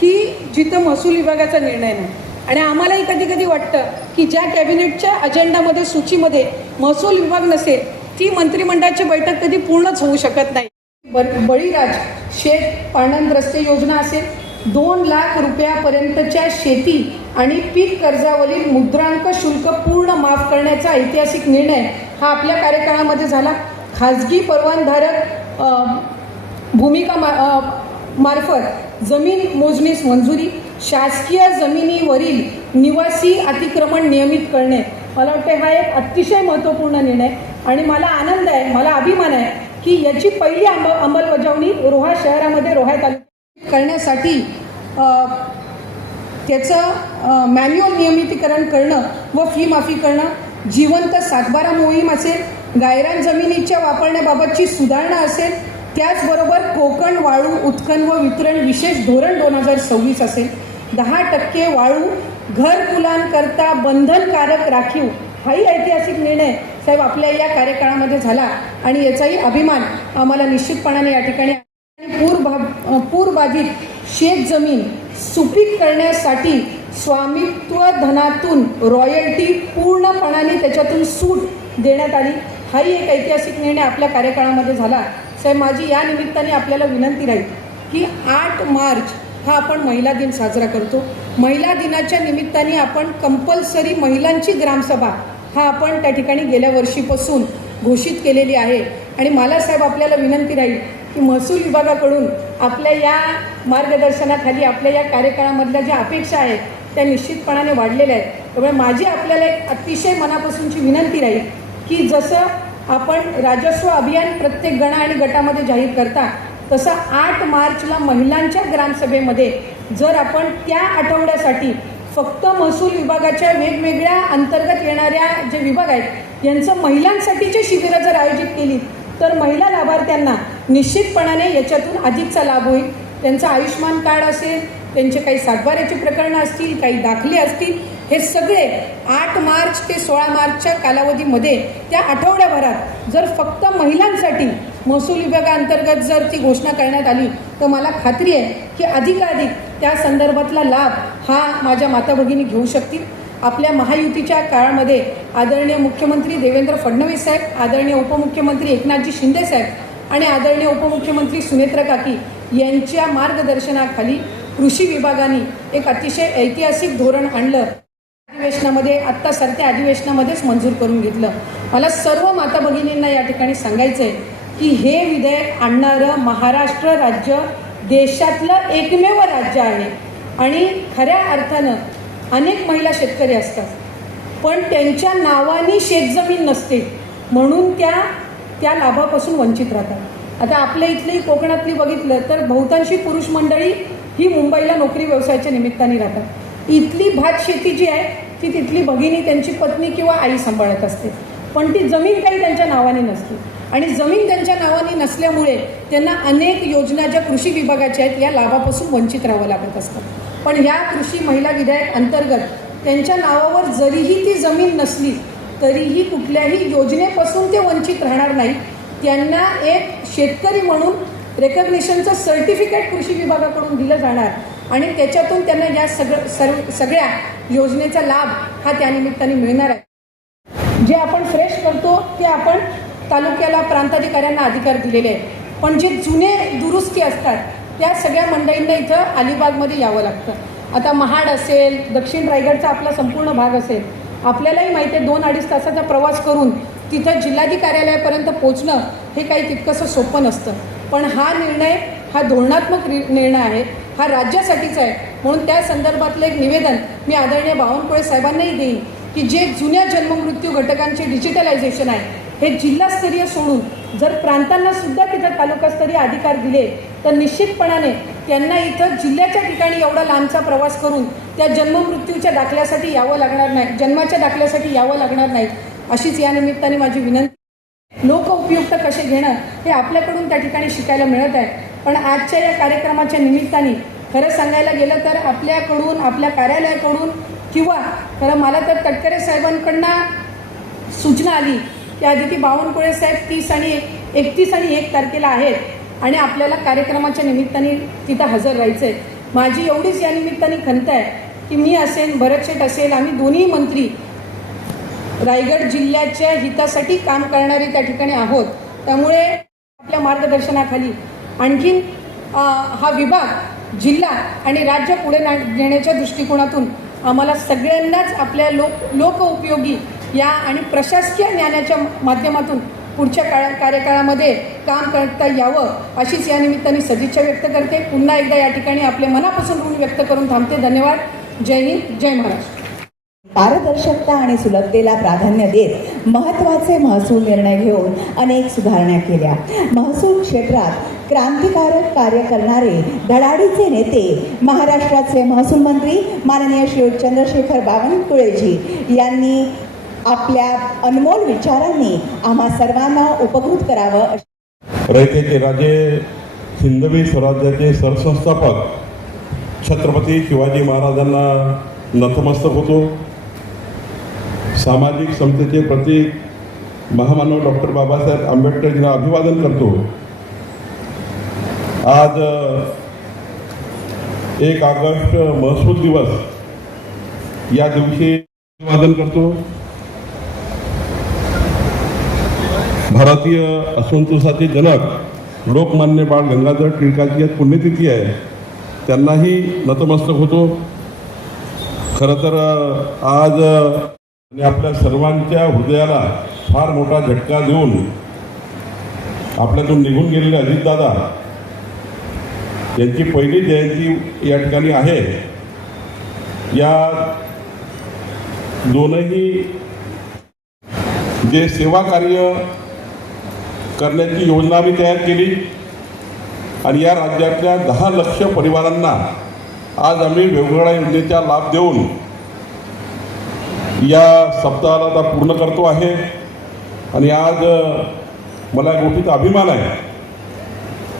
की जिथं महसूल विभागाचा निर्णय नाही. आणि आम्हालाही कधी कधी वाटतं की ज्या कॅबिनेटच्या अजेंडामध्ये सूचीमध्ये महसूल विभाग नसेल ती मंत्रिमंडळाची बैठक कधी पूर्णच होऊ शकत नाही. बळीराज शेत पाणंद रस्ते योजना असेल, 2 लाख रुपयापर्यंतच्या शेती आणि पीक कर्जावरील मुद्रांक शुल्क पूर्ण माफ करण्याचा ऐतिहासिक निर्णय हा आपल्या कार्यकाळामध्ये झाला. खाजगी परवानधारक भूमिका मार्फत जमीन मोजणीस मंजुरी, शासकीय जमिनीवरील निवासी अतिक्रमण नियमित करणे, मला वाटते हा एक अतिशय महत्त्वपूर्ण निर्णय आणि मला आनंद आहे, मला अभिमान आहे की याची पहिली अंमलबजावणी रोहा शहरामध्ये रोहा तालुक्यात करण्यासाठी त्याचं मॅन्युअल नियमितीकरण करणं व फी माफी करणं, जिवंत सातबारा मोहीम असेल, गायरान जमिनीच्या वापरण्याबाबतची सुधारणा असेल, त्याचबरोबर कोकण वाळू उत्खनन व वितरण विशेष धोरण 2026 असेल, 10% वाळू घरकुलांकरता बंधनकारक राखीव, हाही ऐतिहासिक निर्णय साहेब आपल्या या कार्यकाळामध्ये झाला आणि याचाही अभिमान आम्हाला निश्चितपणाने या ठिकाणी. पूरबाधित शेत जमीन सुपीक करण्यासाठी स्वामित्व धनातून रॉयल्टी पूर्णपणाने त्याच्यातून सूट देण्यात आली, हाही एक ऐतिहासिक निर्णय आपल्या कार्यकाळामध्ये झाला. साहेब माझी या निमित्ताने आपल्याला विनंती राहील की 8 मार्च हा आपण महिला दिन साजरा करतो. महिला दिनाच्या निमित्ताने आपण कंपल्सरी महिलांची ग्रामसभा हा आपण त्या ठिकाणी गेल्या वर्षीपासून घोषित केलेली आहे. आणि मला साहेब आपल्याला विनंती राहील की महसूल विभागाकडून आपल्या या मार्गदर्शनाखाली आपल्या या कार्यकाळामधल्या ज्या अपेक्षा आहेत त्या निश्चितपणाने वाढलेल्या आहेत. त्यामुळे माझी आपल्याला एक अतिशय मनापासूनची विनंती राहील की जसं आपण राजस्व अभियान प्रत्येक गण आणि गटामध्ये जाहीर करता, तसं 8 मार्चला महिलांच्या ग्रामसभेमध्ये जर आपण त्या आठवड्यासाठी फक्त महसूल विभागाच्या वेगवेगळ्या अंतर्गत येणाऱ्या जे विभाग आहेत यांचं महिलांसाठीचे शिबिरं जर आयोजित केली तर महिला लाभार्थ्यांना निश्चितपणाने याच्यातून अधिकचा लाभ होईल. त्यांचं आयुष्यमान कार्ड असेल, त्यांचे काही सातबाऱ्याची प्रकरणं असतील, काही दाखले असतील, हे सगळे 8 मार्च ते 16 मार्चच्या कालावधीमध्ये त्या आठवड्याभरात जर फक्त महिलांसाठी महसूल विभागाअंतर्गत जर ती घोषणा करण्यात आली तर मला खात्री आहे की अधिकाधिक त्या संदर्भातला लाभ हा माझ्या माता भगिनी घेऊ शकतील. आपल्या महायुतीच्या काळामध्ये आदरणीय मुख्यमंत्री देवेंद्र फडणवीस साहेब, आदरणीय उपमुख्यमंत्री एकनाथजी शिंदे साहेब आणि आदरणीय उपमुख्यमंत्री सुनेत्रा काकी यांच्या मार्गदर्शनाखाली कृषी विभागाने एक अतिशय ऐतिहासिक धोरण आणलं. अधिवेशनामध्ये आत्ता सरत्या अधिवेशनामध्येच मंजूर करून घेतलं. मला सर्व माता भगिनींना या ठिकाणी सांगायचं आहे की हे विधेयक आणणारं महाराष्ट्र राज्य देशातलं एकमेव राज्य आहे आणि खऱ्या अर्थानं अनेक महिला शेतकरी असतात पण त्यांच्या नावानी शेतजमीन नसते म्हणून त्या लाभापासून वंचित राहतात. आता आपल्या इथली कोकणातली बघितलं तर बहुतांशी पुरुष मंडळी ही मुंबईला नोकरी व्यवसायाच्या निमित्ताने राहतात. इथली भात शेती जी आहे ती तिथली भगिनी त्यांची पत्नी किंवा आई सांभाळत असते, पण ती जमीन काही त्यांच्या नावाने नसते आणि जमीन त्यांच्या नावाने नसल्यामुळे त्यांना अनेक योजना ज्या कृषी विभागाच्या आहेत या लाभापासून वंचित राहावं लागत असतं. पण या कृषी महिला विधेयक अंतर्गत त्यांच्या नावावर जरीही ती जमीन नसली तरीही कुठल्याही योजनेपासून ते वंचित राहणार नाही. त्यांना एक शेतकरी म्हणून रेकग्निशनचं सर्टिफिकेट कृषी विभागाकडून दिलं जाणार आणि त्याच्यातून त्यांना या सगळ्या योजनेचा लाभ हा त्यानिमित्ताने मिळणार आहे. जे आपण फ्रेश करतो ते आपण तालुक्याला प्रांताधिकाऱ्यांना अधिकार दिलेले आहेत, पण जे जुने दुरुस्ती असतात त्या सगळ्या मंडळींना इथं अलिबागमध्ये यावं लागतं. आता महाड असेल, दक्षिण रायगडचा आपला संपूर्ण भाग असेल, आपल्यालाही माहिती आहे 2-2.5 तासाचा प्रवास करून तिथं जिल्हाधिकार्यालयापर्यंत पोचणं हे काही तितकंसं सोपं नसतं. पण हा निर्णय हा धोरणात्मक निर्णय आहे हा राज्यासाठीच आहे. म्हणून त्या संदर्भातलं एक निवेदन मी आदरणीय बावनकुळे साहेबांनाही देईन की जे जुन्या जन्ममृत्यू घटकांचे डिजिटलायझेशन आहे हे जिल्हास्तरीय सोडून जर प्रांतांना सुद्धा तिथं तालुकास्तरीय अधिकार दिले तर निश्चितपणाने त्यांना इथं जिल्ह्याच्या ठिकाणी एवढा लांबचा प्रवास करून त्या जन्ममृत्यूच्या दाखल्यासाठी यावं लागणार नाही, जन्माच्या दाखल्यासाठी यावं लागणार नाही. अशीच या निमित्ताने माझी विनंती. लोक उपयुक्त कसे घेणं हे आपल्याकडून त्या ठिकाणी शिकायला मिळत आहे. पण आजच्या या कार्यक्रमाच्या निमित्ताने खरं सांगायला गेलं तर आपल्याकडून, आपल्या कार्यालयाकडून किंवा खरं मला तर तटकरे साहेबांकडनं सूचना आली की आदिती बावनकुळे साहेब 31 आणि 1 तारखेला आहेत आणि आपल्याला कार्यक्रमाच्या निमित्ताने तिथं हजर राहायचं आहे. माझी एवढीच या निमित्ताने खंत आहे की मी असेल, भरत शेठ असेल, आम्ही दोन्ही मंत्री रायगड जिल्ह्याच्या हितासाठी काम करणारे त्या ठिकाणी आहोत. त्यामुळे आपल्या मार्गदर्शनाखाली आणखीन हा विभाग जिल्हा आणि राज्य पुढे नेण्याच्या दृष्टिकोनातून आम्हाला सगळ्यांनाच आपल्या लोक उपयोगी या आणि प्रशासकीय ज्ञानाच्या माध्यमातून पुढच्या कार्यकाळामध्ये काम करता यावं अशीच या निमित्ताने सदिच्छा व्यक्त करते. पुन्हा एकदा या ठिकाणी आपले मनापासून ऋण व्यक्त करून थांबते. धन्यवाद. जय हिंद, जय महाराष्ट्र. पारदर्शकता आणि सुलभतेला प्राधान्य देत महत्त्वाचे महसूल निर्णय घेऊन अनेक सुधारणा केल्या. महसूल क्षेत्रात क्रांतिकारक कार्य करणारे धडाडीचे नेते महाराष्ट्राचे महसूल मंत्री माननीय श्री चंद्रशेखर बावनकुळेजी यांनी आपल्या अनमोल विचारांनी आम्हा सर्वांना उपकृत करावं. रयतेचे राजे, हिंदवी स्वराज्याचे सरसंस्थापक छत्रपती शिवाजी महाराजांना नतमस्तक होतो. सामाजिक समतेचे प्रतीक महामानव डॉक्टर बाबासाहेब आंबेडकरांना अभिवादन करतो. आज 1 ऑगस्ट महसूल दिवस या दिवशी अभिवादन करतो. भारतीय असंतोषाचे जनक लोकमान्य बाळ गंगाधर टिळकांची आज पुण्यतिथी आहे. त्यांनाही नतमस्तक होतो. खरं तर आज आपल्या सर्वांच्या हृदयाला फार मोठा झटका देऊन आपल्यातून निघून गेलेले अजितदादा यांची पहिली जयंती या ठिकाणी आहे. या दोनही जे सेवा कार्य करण्याची योजना आम्ही तयार केली आणि या राज्यातल्या 10 लक्ष परिवारांना आज आम्ही वेगवेगळ्या योजनेचा लाभ देऊन या सप्ताहाला आता पूर्ण करतो आहे. आणि आज मला या गोष्टीचा अभिमान आहे.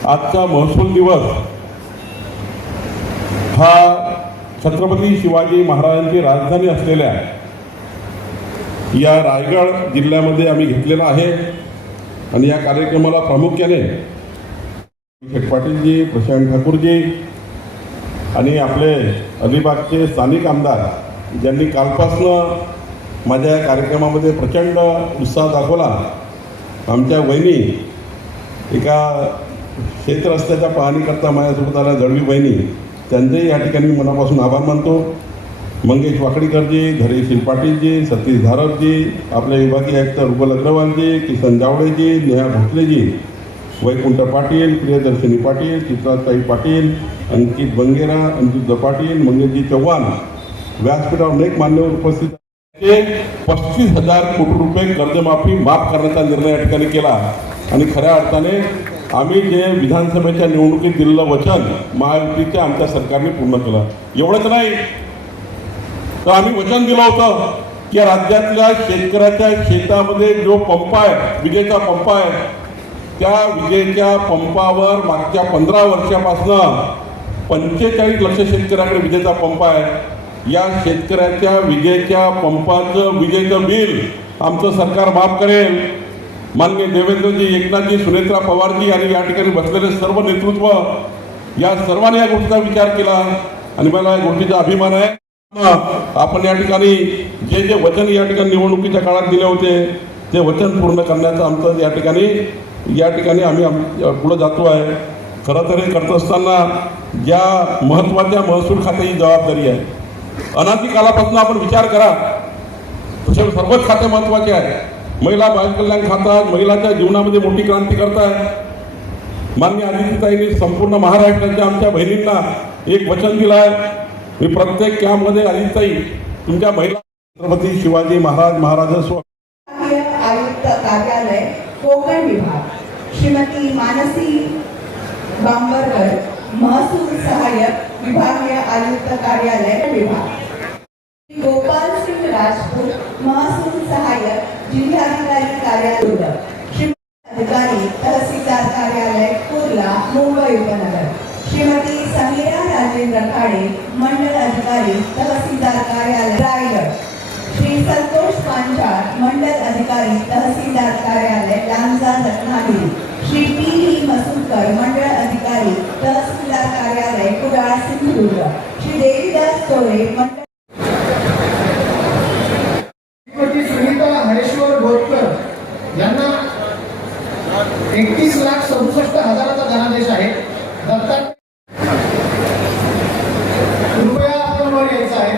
आजचा महसूल दिवस हा छत्रपती शिवाजी महाराजांची राजधानी असलेल्या या रायगड जिल्ह्यामध्ये आम्ही घेतलेला आहे. आणि या कार्यक्रमाला प्रामुख्याने शेठ पाटीलजी, प्रशांत ठाकूरजी आणि आपले अलिबागचे स्थानिक आमदार ज्यांनी कालपासनं माझ्या या कार्यक्रमामध्ये प्रचंड उत्साह दाखवला. आमच्या वहिनी एका शेतरस्त्याच्या पाहणीकरता माझ्यासोबत आल्या दळवी बहिणी, त्यांचेही या ठिकाणी मनापासून आभार मानतो. मंगेश वाकडीकरजी, धैर्यशील पाटीलजी, सतीश धारपजी, आपले विभागीय आयुक्त रुबल अग्रवालजी, किसन जावडेजी, नेहा भोसलेजी, वैकुंठ पाटील, प्रियदर्शनी पाटील, चित्राताई पाटील, अंकित बंगेरा, अंजुद्ध पाटील, मंगेशजी चव्हाण, व्यासपीठावर अनेक मान्यवर उपस्थित. 35,000 कोटी रुपये कर्जमाफी माफ करण्याचा निर्णय या ठिकाणी केला. आणि खऱ्या अर्थाने आम्ही जे विधानसभेच्या निवडणुकीत दिलेलं वचन महायुतीच्या आमच्या सरकारने पूर्ण केलं. एवढंच नाही तर आम्ही वचन दिलं होतं की या राज्यातल्या शेतकऱ्याच्या शेतामध्ये जो पंप आहे, विजेचा पंप आहे, त्या विजेच्या पंपावर मागच्या 15 वर्षापासून 45 लक्ष शेतकऱ्याकडे विजेचा पंप आहे. या शेतकऱ्याच्या विजेच्या पंपाचं विजेचं बिल आमचं सरकार माफ करेल. माननीय देवेंद्रजी, एकनाथजी, सुनेत्रा पवारजी आणि या ठिकाणी बसलेले सर्व नेतृत्व या सर्वांनी या गोष्टीचा विचार केला आणि मला या गोष्टीचा अभिमान आहे. आपण या ठिकाणी जे जे वचन या ठिकाणी निवडणुकीच्या काळात दिले होते ते वचन पूर्ण करण्याचं आमचं या ठिकाणी आम्ही पुढे जातो आहे. खरं तर हे करत असताना ज्या महत्त्वाच्या महसूल खात्याची जबाबदारी आहे, अनादी कालापासून आपण विचार करा, तसे सर्वच खाते महत्त्वाचे आहे. महिला बालकल्याण खाता महिलांच्या जीवनामध्ये मोठी क्रांती करत आहे. माननीय आदित्यताईंनी संपूर्ण महाराष्ट्राच्या आमच्या बहिणींना एक वचन दिलं आहे, मी प्रत्येक कॅम्पमध्ये आदिताई तुमच्या महिला छत्रपती शिवाजी महाराज विभागीय आयुक्त कार्यालय कोकण विभाग श्रीमती मानसी बांबरकर, महसूल सहाय्यक विभागीय आयुक्त कार्यालय विभाग गोपाल सिंह राजपूत, महसूल सहाय्यक जिल्हाधिकारी कार्यालय अधिकारी तहसीलदार कार्यालय कुर्ला मुंबई उपनगर श्रीमती समीरा राजेंद्र खाडे, मंडल अधिकारी तहसीलदार कार्यालय रायगड श्री संतोष पांचाळ, मंडल अधिकारी तहसीलदार कार्यालय लांजा रत्नागिरी श्री पी मसूदकर, मंडळ अधिकारी तहसीलदार कार्यालय कुडाळ सिंधुदुर्ग श्री देवीदास तोरे, मंडळ सुनीता हरेश्वर बोरकर यांना 31,67,000चा धनादेश आहे. दत्ता कृपया आपण वर यायचं आहे.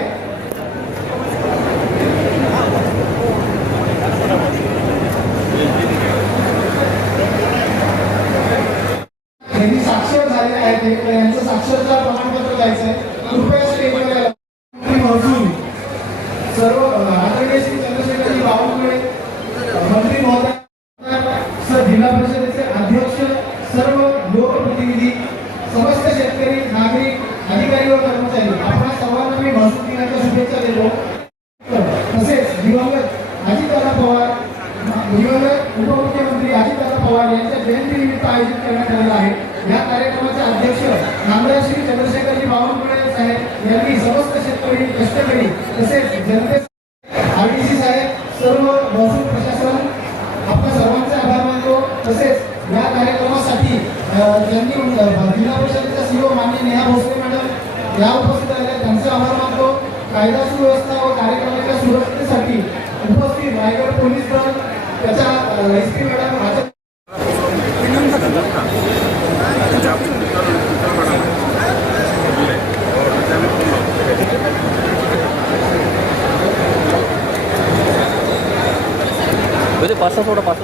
यांनी साक्षर झालेले आहेत, यांचं साक्षरता प्रमाणपत्र द्यायचं आहे. कृपया स्टेजवर यायला. महसूल सर्व आदरणीय श्री चंद्रशेखरजी बावनकुळे मंत्री महोदय, जिल्हा परिषदेचे अध्यक्ष, सर्व लोकप्रतिनिधी, समस्त शेतकरी, नागरिक, अधिकारी व कर्मचारी, आपल्या सर्वांना मी महसूल दिनाच्या शुभेच्छा देतो. तसेच दिवंगत अजितदादा पवार, दिवंगत उपमुख्यमंत्री अजितदादा पवार यांच्या जयंतीनिमित्त आयोजित करण्यात आलेला आहे. या कार्यक्रमाचे अध्यक्ष नामदार श्री चंद्रशेखरजी बावनकुळे साहेब यांनी समस्त शेतकरी, कष्टकरी तसेच जनते, आरटीसी साहेब, सर्व महसूल प्रशासन आपल्या सर्वांचे आभार मानतो. तसेच या कार्यक्रमासाठी ज्यांनी जिल्हा परिषदेच्या सीओ माननीय नेहा भोसले मॅडम या उपस्थित आल्या, त्यांचे आभार मानतो. कायदा सुव्यवस्था व कार्यक्रमाच्या सुरक्षेसाठी उपस्थित रायगड पोलीस दल, त्याच्या एस पी मॅडम पाच थोडं पाच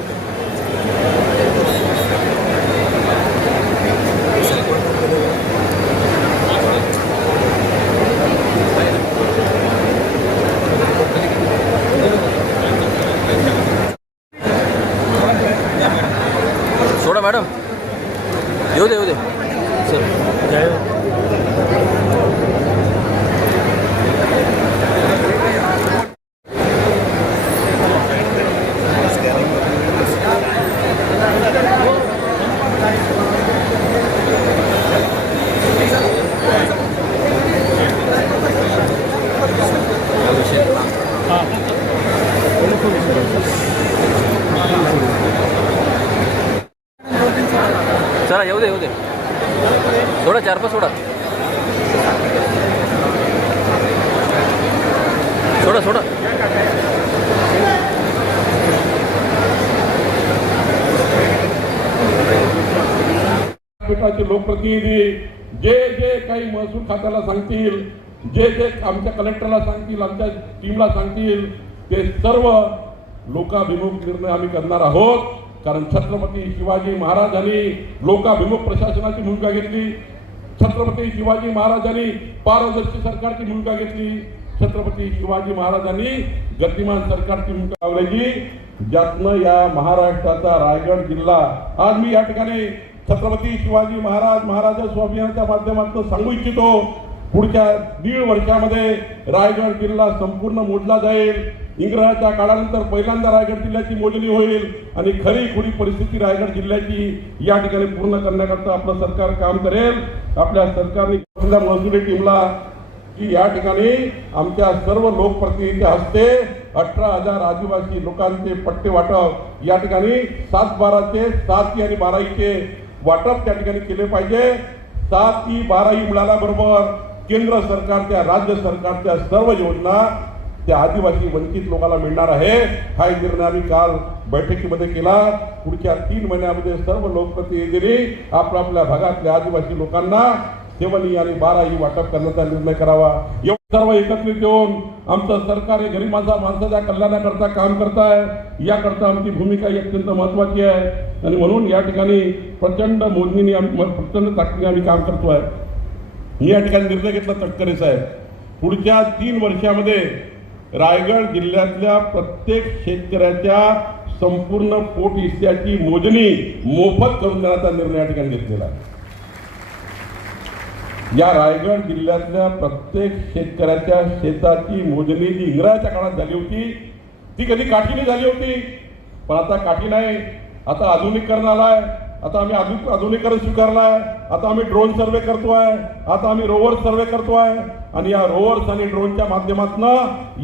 सोडा मॅडम, येऊ दे सर. चला येऊ दे सोडा, 4-5 सोडा लोकप्रतिनिधी जे काही महसूल खात्याला सांगतील, जे आमच्या कलेक्टरला सांगतील, आमच्या टीमला सांगतील, ते सर्व लोकाभिमुख निर्णय आम्ही करणार आहोत. कारण छत्रपती शिवाजी महाराजांनी लोकाभिमुख प्रशासनाची भूमिका घेतली, छत्रपती शिवाजी महाराजांनी पारदर्शी सरकारची भूमिका घेतली, छत्रपती शिवाजी महाराजांनी गतिमान सरकारची भूमिका लावली, ज्यातनं या महाराष्ट्राचा रायगड जिल्हा आज मी या ठिकाणी छत्रपती शिवाजी महाराज स्वाभियानाच्या माध्यमातून सांगू इच्छितो, पुढच्या 1.5 वर्षामध्ये रायगड जिल्हा संपूर्ण मोडला जाईल. इंग्रजाच्या काळानंतर पहिल्यांदा रायगड जिल्ह्याची मोजणी होईल आणि खरी खुरी परिस्थिती रायगड जिल्ह्याची या ठिकाणी पूर्ण करण्याकरता आपलं सरकार काम करेल. आपल्या सरकारने महसुली टीमला की या ठिकाणी आमच्या सर्व लोकप्रतिनिधींच्या हस्ते 18,000 आदिवासी लोकांचे पट्टे वाटप या ठिकाणी 7/12चे 7 आणि 12चे वाटप त्या ठिकाणी केले पाहिजे. 7 12 मिळाल्याबरोबर केंद्र सरकारच्या, राज्य सरकारच्या सर्व योजना त्या आदिवासी वंचित लोकांना मिळणार आहे. हा निर्णय आम्ही काल बैठकीमध्ये केला. पुढच्या 3 महिन्यामध्ये सर्व लोकप्रतिनिधींनी आपल्या भागातल्या आदिवासी लोकांना 7 आणि 12 वाटप करण्याचा निर्णय करावा. सर्व एकत्रित येऊन आमचं सरकार हे गरीब माणसाच्या कल्याणाकरता काम करत आहे. याकरता आमची भूमिका अत्यंत महत्त्वाची आहे आणि म्हणून या ठिकाणी प्रचंड मोजणीने प्रचंड ताकदीने आम्ही काम करतोय. मी या ठिकाणी निर्णय घेतला तटकरे साहेब, पुढच्या 3 वर्षामध्ये रायगड जिल्ह्यातल्या प्रत्येक शेतकऱ्याच्या संपूर्ण पोट हिस्स्याची मोजणी मोफत करून देण्याचा निर्णय या ठिकाणी घेतलेला आहे. या रायगड जिल्ह्यातल्या प्रत्येक शेतकऱ्याच्या शेताची मोजणी जी इंग्रजाच्या काळात झाली होती ती कधी काठीने झाली होती, पण आता काठी नाही. आता आधुनिकीकरण आलाय, आता आम्ही आधुनिकीकरण स्वीकारलाय. आता आम्ही ड्रोन सर्वे करतोय, आता आम्ही रोवर सर्वे करतोय आणि या रोवर्स आणि ड्रोनच्या माध्यमातून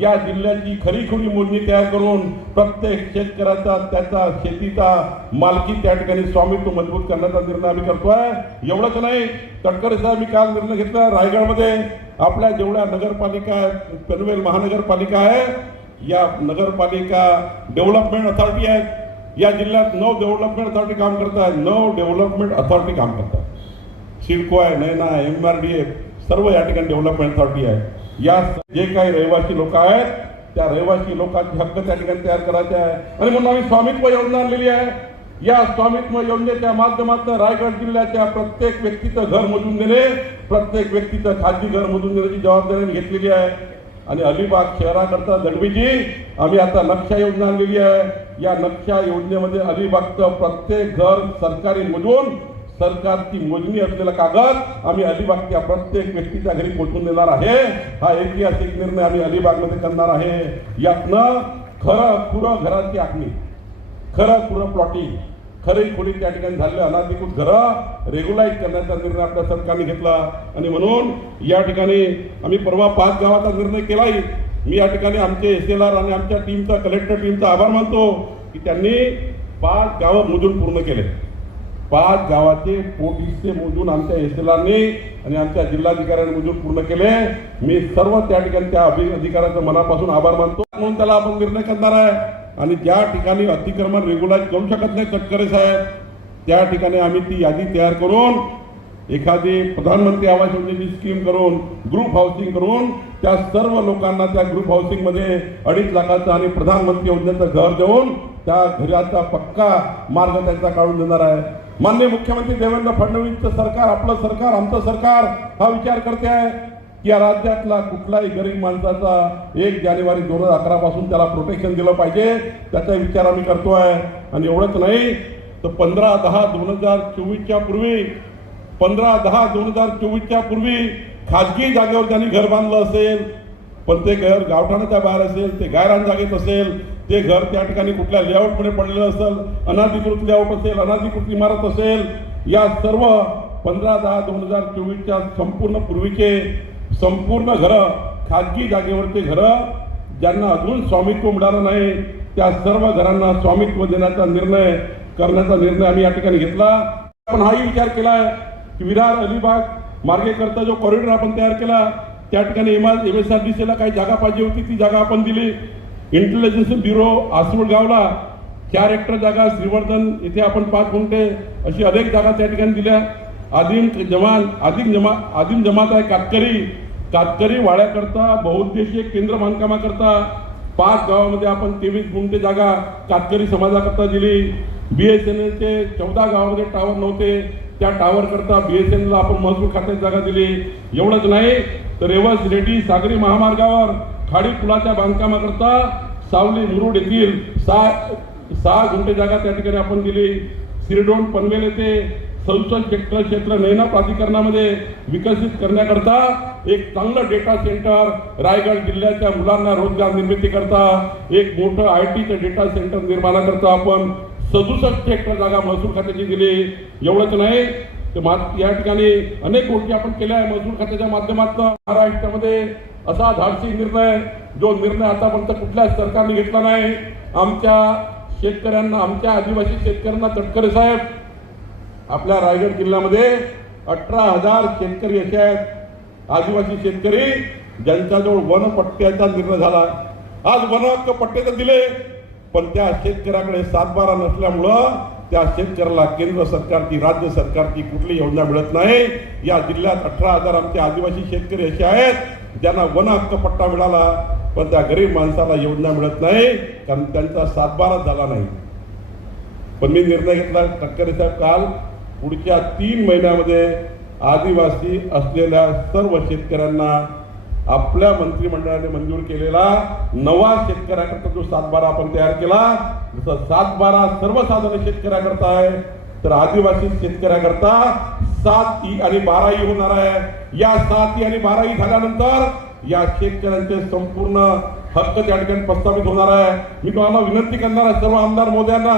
या जिल्ह्याची खरी मोजणी तयार करून प्रत्येक शेतकऱ्याचा त्याचा शेतीचा मालकी त्या ठिकाणी स्वामित्व मजबूत करण्याचा निर्णय आम्ही करतोय. एवढंच नाही, तटकरे साहेब, मी काल निर्णय घेतला रायगडमध्ये आपल्या जेवढ्या नगरपालिका आहेत, पनवेल महानगरपालिका आहे, या नगरपालिका डेव्हलपमेंट अथॉरिटी आहेत. या जिल्ह्यात 9 डेव्हलपमेंट अथॉरिटी काम करतात. 9 डेव्हलपमेंट अथॉरिटी काम करतात. सिडको आहे, नैना, MRDA, सर्व या ठिकाणी डेव्हलपमेंट अथॉरिटी आहे. या जे काही रहिवासी लोक आहेत त्या रहिवासी लोकांचे हक्क त्या ठिकाणी तयार करायचे आहे आणि म्हणून आम्ही स्वामित्व योजना आणलेली आहे. या स्वामित्व योजनेच्या माध्यमातून रायगड जिल्ह्याच्या प्रत्येक व्यक्तीचं घर मोजून देणे, प्रत्येक व्यक्तीचं खाजगी घर मोजून देण्याची जबाबदारी घेतलेली आहे. आणि अलिबाग शहराकरता दडवीजी आम्ही आता नक्षा योजना आणलेली आहे. या नक्षा योजनेमध्ये अलिबागचं प्रत्येक घर सरकारी मोजून सरकारची मोजणी असलेला कागद आम्ही अलिबागच्या प्रत्येक व्यक्तीच्या घरी पोहोचून देणार आहे. हा ऐतिहासिक निर्णय आम्ही अलिबागमध्ये करणार आहे. यातनं खरं खुरं घराची आखणी, खरं खुरं प्लॉटिंग, खरी खोली त्या ठिकाणी झालेलं अनाधिकृत घरं रेग्युलाइज करण्याचा निर्णय आपल्या सरकारने घेतला. आणि म्हणून या ठिकाणी आम्ही परवा 5 गावाचा निर्णय केलाही. मी या ठिकाणी आमचे SLR आणि आमच्या टीमचा, कलेक्टर टीमचा आभार मानतो की त्यांनी 5 गावं मोजून पूर्ण केले. 5 गावाचे पोट हिस्से मोजून आमच्या SLRने आणि आमच्या जिल्हाधिकाऱ्यांनी मोजून पूर्ण केले. मी सर्व त्या ठिकाणी त्या अधिकाऱ्यांचा मनापासून आभार मानतो. म्हणून त्याला आपण निर्णय करणार आहे. आणि ज्या ठिकाणी अतिक्रमण रेग्युलाइज करू शकत नाही तटकरे साहेब, त्या ठिकाणी आम्ही ती यादी तयार करून एखादी प्रधानमंत्री आवास योजनेची स्कीम करून ग्रुप हाऊसिंग करून त्या सर्व लोकांना त्या ग्रुप हाऊसिंगमध्ये 2.5 लाखाचं आणि प्रधानमंत्री योजनेचं घर देऊन त्या घराचा पक्का मार्ग त्यांचा काढून देणार आहे. माननीय मुख्यमंत्री देवेंद्र फडणवीसचं सरकार, आपलं सरकार, आमचं सरकार हा विचार करते आहे की या राज्यातला कुठलाही गरीब माणसाचा 1 जानेवारी 2011 पासून त्याला प्रोटेक्शन दिलं पाहिजे, त्याचा विचार आम्ही करतोय. आणि एवढंच नाही तर 15/10/2024च्या पूर्वी 15/10/2024च्या पूर्वी खाजगी जागेवर त्यांनी घर बांधलं असेल, पण ते घर गावठाणाच्या बाहेर असेल, ते गायरान जागेत असेल, ते घर त्या ठिकाणी कुठल्या लेआउटमध्ये पडलेलं असेल, अनाधिकृत लेआउट असेल, अनाधिकृत इमारत असेल, या सर्व 15/10/2024च्या संपूर्ण पूर्वीचे संपूर्ण घरं, खाजगी जागेवरचे घरं ज्यांना अजून स्वामित्व मिळालं नाही त्या सर्व घरांना स्वामित्व देण्याचा निर्णय करण्याचा निर्णय आम्ही या ठिकाणी घेतला. आपण हाही विचार केला की विरार अलिबाग मार्गेकरता जो कॉरिडॉर आपण तयार केला त्या ठिकाणी MSRDCला काही जागा पाहिजे होती, ती जागा आपण दिली. इंटेलिजन्स ब्युरो आसवडगावला 4 हेक्टर जागा, श्रीवर्धन इथे आपण 5 गुंठे अशी अनेक जागा त्या ठिकाणी दिल्या. आदिम जमात आहे कातकरी वाड्याकरता बहुउद्देशीय केंद्र बांधकामाकरता 5 गावामध्ये आपण 23 गुंठे जागा कातकरी समाजाकरता दिली. BSNLचे 14 गावामध्ये टावर नव्हते, त्या टावर करता BSNLला आपण महसूल खात्यात जागा दिली. एवढंच नाही तर रेवस रेड्डी सागरी महामार्गावर खाडी पुलाच्या बांधकामाकरता सावली मुरुड येथील 6 गुंठे जागा त्या ठिकाणी आपण दिली. सिरडोन पनवेल येथे 67 हेक्टर क्षेत्र नैना प्राधिकरणामध्ये विकसित करण्याकरता एक चांगलं डेटा सेंटर, रायगड जिल्ह्याच्या मुलांना रोजगार निर्मिती करता एक मोठं ITचं डेटा सेंटर निर्माणाकरता आपण 67 हेक्टर जागा महसूल खात्याची दिली. एवढंच नाही तर या ठिकाणी अनेक गोष्टी आपण केल्या आहे महसूल खात्याच्या माध्यमातून. महाराष्ट्रामध्ये असा धाडसी निर्णय, जो निर्णय आतापर्यंत कुठल्याच सरकारने घेतला नाही. आमच्या शेतकऱ्यांना, आमच्या आदिवासी शेतकऱ्यांना तटकरे साहेब, आपल्या रायगड जिल्ह्यामध्ये 18,000 शेतकरी असे आहेत आदिवासी शेतकरी ज्यांच्याजवळ वनपट्ट्याचा निर्णय झाला. आज वन हक्क पट्टे तर दिले, पण त्या शेतकऱ्याकडे 7/12 नसल्यामुळं त्या शेतकऱ्याला केंद्र सरकारची, राज्य सरकारची कुठली योजना मिळत नाही. या जिल्ह्यात 18,000 आमचे आदिवासी शेतकरी असे आहेत ज्यांना वन हक्क पट्टा मिळाला, पण त्या गरीब माणसाला योजना मिळत नाही कारण त्यांचा 7/12 झाला नाही. पण मी निर्णय घेतला तटकरे साहेब, काल पुढच्या 3 महिन्यामध्ये आदिवासी असलेल्या सर्व शेतकऱ्यांना आपल्या मंत्रिमंडळाने मंजूर केलेला नवा शेतकऱ्याकरता जो 7-12 आपण तयार केला, जसं 7-12 सर्वसाधारण शेतकऱ्याकरता आहे, तर आदिवासी शेतकऱ्याकरता 7E आणि 12E होणार आहे. या 7E आणि 12E झाल्यानंतर या शेतकऱ्यांचे संपूर्ण हक्क त्या ठिकाणी प्रस्थापित होणार आहे. मी तुम्हाला विनंती करणार आहे सर्व आमदार महोदयांना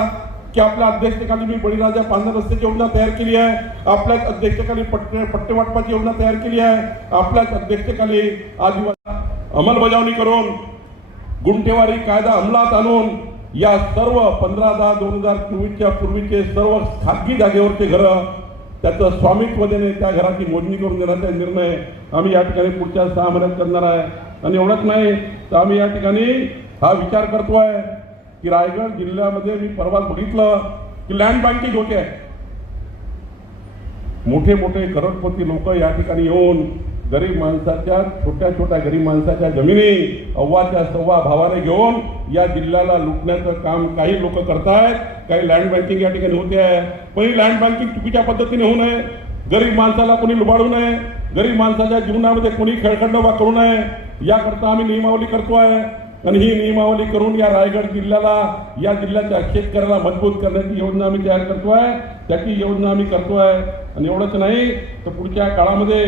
की आपल्या अध्यक्षतेखाली मी बळीराजा पांढर रस्त्याची योजना तयार केली आहे, आपल्याच अध्यक्षतेखाली पट्टे वाटपाची योजना तयार केली आहे, आपल्याच अध्यक्षतेखाली आदिवासी अंमलबजावणी करून गुंठेवारी कायदा अंमलात आणून या सर्व 15/10/2024च्या पूर्वीचे सर्व खाजगी जागेवरचे घरं त्याचं स्वामित्व देणे, त्या घराची मोजणी करून देण्याचा निर्णय आम्ही या ठिकाणी पुढच्या 6 महिन्यात करणार आहे. आणि एवढंच नाही तर आम्ही या ठिकाणी हा विचार करतोय की रायगड जिल्ह्यामध्ये मी परवा बघितलं की लँड बँकिंग होते आहे. मोठे मोठे करोडपती लोक या ठिकाणी येऊन गरीब माणसाच्या छोट्या गरीब माणसाच्या जमिनी 1.25 भावाने घेऊन या जिल्ह्याला लुटण्याचं काम काही लोक करतायत. काही लँड बँकिंग या ठिकाणी होते आहे, पण ही लँड बँकिंग चुकीच्या पद्धतीने होऊ नये, गरीब माणसाला कोणी लुबाडू नये, गरीब माणसाच्या जीवनामध्ये कोणी खेळखंडोबा करू नये, याकरता आम्ही नियमावली करतोय. आणि ही नियमावली करून या रायगड जिल्ह्याला, या जिल्ह्याच्या शेतकऱ्याला मजबूत करण्याची योजना आम्ही तयार करतोय, त्याची योजना आम्ही करतोय. आणि एवढंच नाही तर पुढच्या काळामध्ये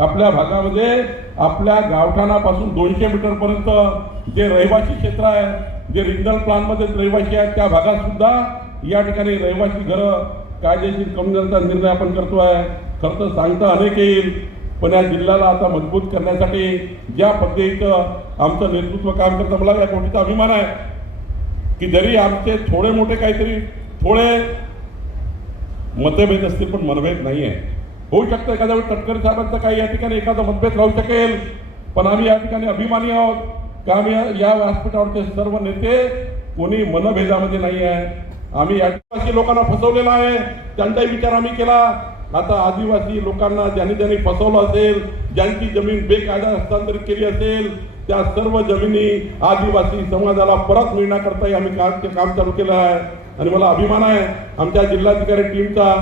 आपल्या भागामध्ये आपल्या गावठाणापासून 200 मीटरपर्यंत जे रहिवासी क्षेत्र आहे, जे रिजनल प्लॅनमध्ये रहिवासी आहेत, त्या भागात सुद्धा या ठिकाणी रहिवासी घरं कायदेशीर करून देण्याचा निर्णय आपण करतोय. खरं तर सांगता अनेक येईल, पण या जिल्ह्याला आता मजबूत करण्यासाठी ज्या पद्धतीचं आमचं नेतृत्व काम करतं, मला या गोष्टीचा अभिमान आहे की जरी आमचे थोडे मोठे काहीतरी थोडे मतभेद असतील पण मनभेद नाही आहे. होऊ शकतं एखाद्या वेळी तटकरे साहेबांचं काही या ठिकाणी एखादा मतभेद राहू शकेल, पण आम्ही या ठिकाणी अभिमानी आहोत की आम्ही या व्यासपीठावरचे सर्व नेते कोणी मनभेदामध्ये नाही आहे. आम्ही आदिवासी लोकांना फसवलेलं आहे, त्यांचाही विचार आम्ही केला. आता आदिवासी लोकांना ज्यांनी फसवलं असेल, ज्यांची जमीन बेकायदा हस्तांतरित केली असेल, त्या सर्व जमिनी आदिवासी समाजाला परत मिळण्याकरताही आम्ही काम चालू केलं आहे. आणि मला अभिमान आहे आमच्या जिल्हाधिकारी टीमचा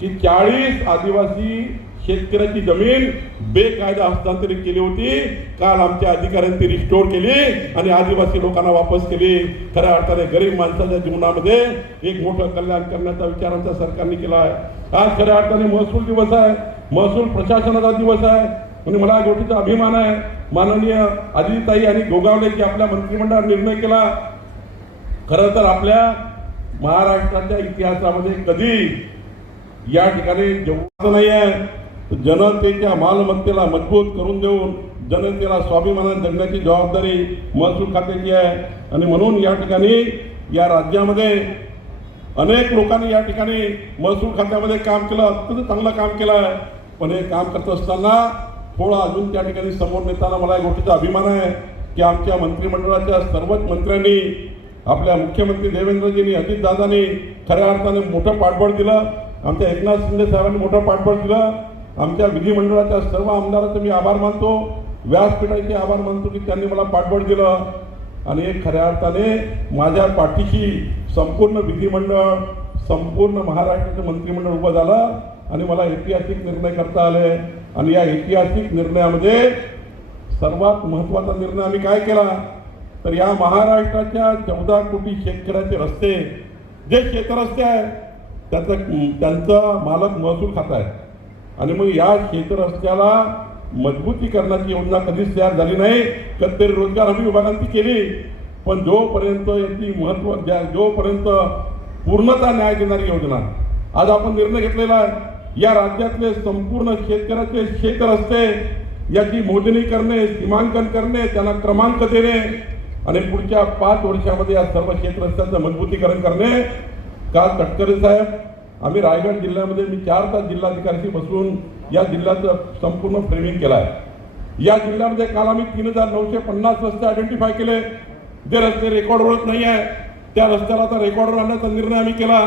की 40 आदिवासी शेतकऱ्याची जमीन बेकायदा हस्तांतरित केली होती, काल आमच्या अधिकाऱ्यांनी ती रिस्टोर केली आणि आदिवासी लोकांना वापस केली. खऱ्या अर्थाने गरीब माणसाच्या जीवनामध्ये एक मोठं कल्याण करण्याचा विचार आमच्या सरकारने केला आहे. आज खऱ्या अर्थाने महसूल दिवस आहे, महसूल प्रशासनाचा दिवस आहे. आणि मला या गोष्टीचा अभिमान आहे माननीय अदितीताई आणि गोगावलेची आपल्या मंत्रिमंडळाने निर्णय केला. खरं तर आपल्या महाराष्ट्राच्या इतिहासामध्ये कधी या ठिकाणी जेवढं नाही आहे, जनतेच्या मालमत्तेला मजबूत करून देऊन जनतेला स्वाभिमानाने जगण्याची जबाबदारी महसूल खात्याची आहे. आणि म्हणून या ठिकाणी या राज्यामध्ये अनेक लोकांनी या ठिकाणी महसूल खात्यामध्ये काम केलं, अत्यंत चांगलं काम केलं आहे. पण हे काम करत असताना थोडं अजून त्या ठिकाणी समोर नेताना मला या गोष्टीचा अभिमान आहे की आमच्या मंत्रिमंडळाच्या सर्वच मंत्र्यांनी, आपल्या मुख्यमंत्री देवेंद्रजींनी, अजितदादांनी खऱ्या अर्थाने मोठं पाठबळ दिलं. आमच्या एकनाथ शिंदे साहेबांनी मोठं पाठबळ दिलं. आमच्या विधिमंडळाच्या सर्व आमदारांचे मी आभार मानतो, व्यासपीठाचे आभार मानतो की त्यांनी मला पाठबळ दिलं. आणि एक खऱ्या अर्थाने माझ्या पाठीशी संपूर्ण विधिमंडळ, संपूर्ण महाराष्ट्राचं मंत्रिमंडळ उभं झालं आणि मला ऐतिहासिक निर्णय करता आले. आणि या ऐतिहासिक निर्णयामध्ये सर्वात महत्त्वाचा निर्णय आम्ही काय केला तर या महाराष्ट्राच्या 14 कोटी शेतकऱ्याचे रस्ते, जे शेतरस्ते आहेत त्यांचा मालक महसूल खाता आहे. आणि मग या शेतरस्त्याला मजबूतीकरणाची योजना कधीच तयार झाली नाही. कधीतरी रोजगार हमी विभागाने केली, पण जोपर्यंत याची जोपर्यंत पूर्णता न्याय देणारी योजना आज आपण निर्णय घेतलेला आहे, या राज्यातले संपूर्ण शेतकऱ्याचे शेतरस्ते याची मोजणी करणे, सीमांकन करणे, त्यांना क्रमांक देणे आणि पुढच्या 5 वर्षामध्ये या सर्व क्षेत्ररस्त्यांचं मजबूतीकरण करणे. काल तटकरे साहेब, आम्ही रायगड जिल्ह्यामध्ये मी 4 तास जिल्हाधिकाऱ्यांशी बसून या जिल्ह्याचं संपूर्ण फ्रेमिंग केलं आहे. या जिल्ह्यामध्ये काल आम्ही 3950 रस्ते आयडेंटिफाय केले. जे रस्ते रेकॉर्डवरच नाही आहे त्या रस्त्याला आता रेकॉर्डवर आणण्याचा निर्णय आम्ही केला.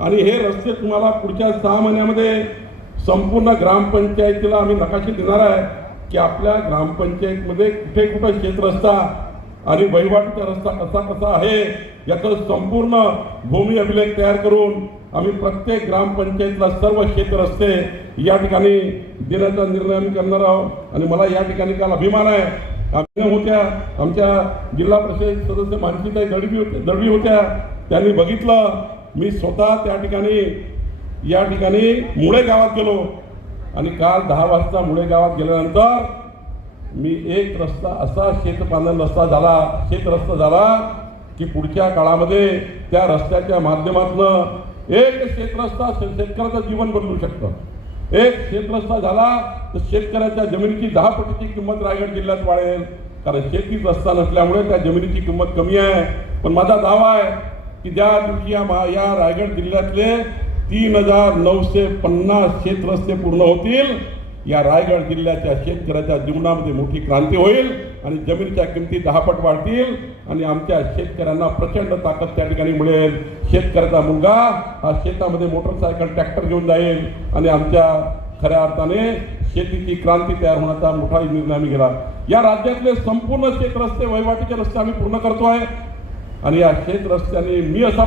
आणि हे रस्ते तुम्हाला पुढच्या 6 महिन्यामध्ये संपूर्ण ग्रामपंचायतीला आम्ही नकाशे देणार आहे की आपल्या ग्रामपंचायतीमध्ये कुठे कुठं शेतरस्ता आणि वहिवाटीचा रस्ता कसा कसा आहे याचं संपूर्ण भूमी अभिलेख तयार करून आम्ही प्रत्येक ग्रामपंचायतीला सर्व शेतरस्ते या ठिकाणी देण्याचा निर्णय आम्ही करणार आहोत. आणि मला या ठिकाणी काल अभिमान आहे, होत्या आमच्या जिल्हा परिषद सदस्य मानसीताई दळवी होत्या, त्यांनी बघितलं. मी स्वतः त्या ठिकाणी या ठिकाणी मुळे गावात गेलो आणि काल 10 वाजता मुळे गावात गेल्यानंतर मी एक रस्ता असा शेतपालन रस्ता झाला की पुढच्या काळामध्ये त्या रस्त्याच्या माध्यमातून एक शेतरस्ता शेतकऱ्याचं जीवन बदलू शकतं. एक शेतरस्ता झाला तर शेतकऱ्याच्या जमिनीची 10 पटीची किंमत रायगड जिल्ह्यात वाढेल. कारण शेतीत रस्ता नसल्यामुळे त्या जमिनीची किंमत कमी आहे. पण माझा दावा आहे की ज्या दिवशी या रायगड जिल्ह्यातले 3950 शेतरस्ते पूर्ण होतील, या रायगड जिल्ह्याच्या शेतकऱ्याच्या जीवनामध्ये मोठी क्रांती होईल आणि जमिनीच्या किमती 10 पट वाढतील आणि आमच्या शेतकऱ्यांना प्रचंड ताकद त्या ठिकाणी मिळेल. शेतकऱ्याचा मुलगा हा शेतामध्ये मोटरसायकल ट्रॅक्टर घेऊन जाईल आणि आमच्या खऱ्या अर्थाने शेतीची क्रांती तयार होण्याचा मोठा निर्णय आम्ही घेतला. या राज्यातले संपूर्ण शेतरस्ते, वहिवाटीचे रस्ते आम्ही पूर्ण करतोय आणि या शेतरस्त्याने मी असा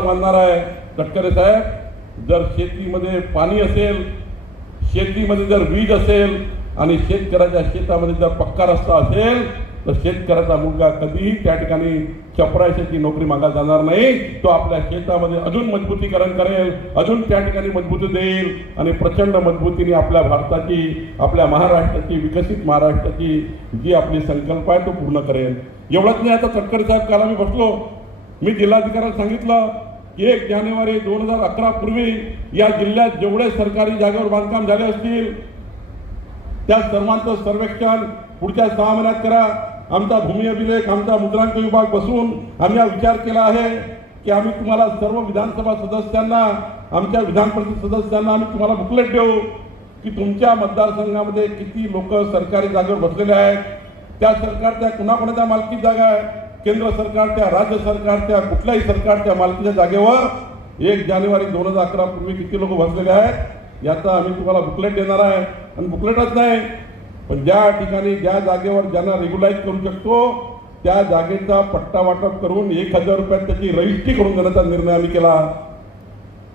मानणार आहे तटकरे साहेब, जर शेतीमध्ये पाणी असेल, शेतीमध्ये जर वीज असेल आणि शेतकऱ्याच्या शेतामध्ये जर पक्का रस्ता असेल तर शेतकऱ्याचा मुलगा कधीही त्या ठिकाणी चपराशाची नोकरी मागायला जाणार नाही. तो आपल्या शेतामध्ये अजून मजबूतीकरण करेल, अजून त्या ठिकाणी मजबूती देईल आणि प्रचंड मजबूतीने आपल्या भारताची, आपल्या महाराष्ट्राची, विकसित महाराष्ट्राची जी आपली संकल्प आहे तो पूर्ण करेल. एवढंच नाही, आता तटकरे साहेब काल आम्ही बसलो, मी जिल्हाधिकाऱ्यांना सांगितलं की 1 जानेवारी 2011 पूर्वी या जिल्ह्यात जेवढे सरकारी जागेवर बांधकाम झाले असतील त्या सर्वांचं सर्वेक्षण पुढच्या 6 महिन्यात करा. आमचा भूमी अभिलेख, आमचा मुद्रांक विभाग बसून आम्ही हा विचार केला आहे की आम्ही तुम्हाला सर्व विधानसभा सदस्यांना, आमच्या विधान परिषद सदस्यांना आम्ही तुम्हाला बुकलेट देऊ की तुमच्या मतदारसंघामध्ये किती लोक सरकारी जागेवर बसलेले आहेत, त्या सरकारच्या कुणाकोणाच्या मालकीची जागा आहे, केंद्र सरकारच्या, राज्य सरकारच्या, कुठल्याही सरकारच्या मालकीच्या जागेवर 1 जानेवारी 2011 पूर्वी किती लोक बसलेले आहेत याचा आम्ही तुम्हाला बुकलेट देणार आहे. आणि बुकलेटच नाही, पण ज्या ठिकाणी ज्या जागेवर ज्यांना रेग्युलाइज करू शकतो त्या जागेचा पट्टा वाटप करून 1000 रुपयात त्याची रजिस्ट्री करून देण्याचा निर्णय आम्ही केला.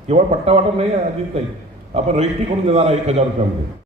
केवळ पट्टा वाटप नाही आहे अजित ताई, आपण रजिस्ट्री करून देणार आहे 1000 रुपयामध्ये.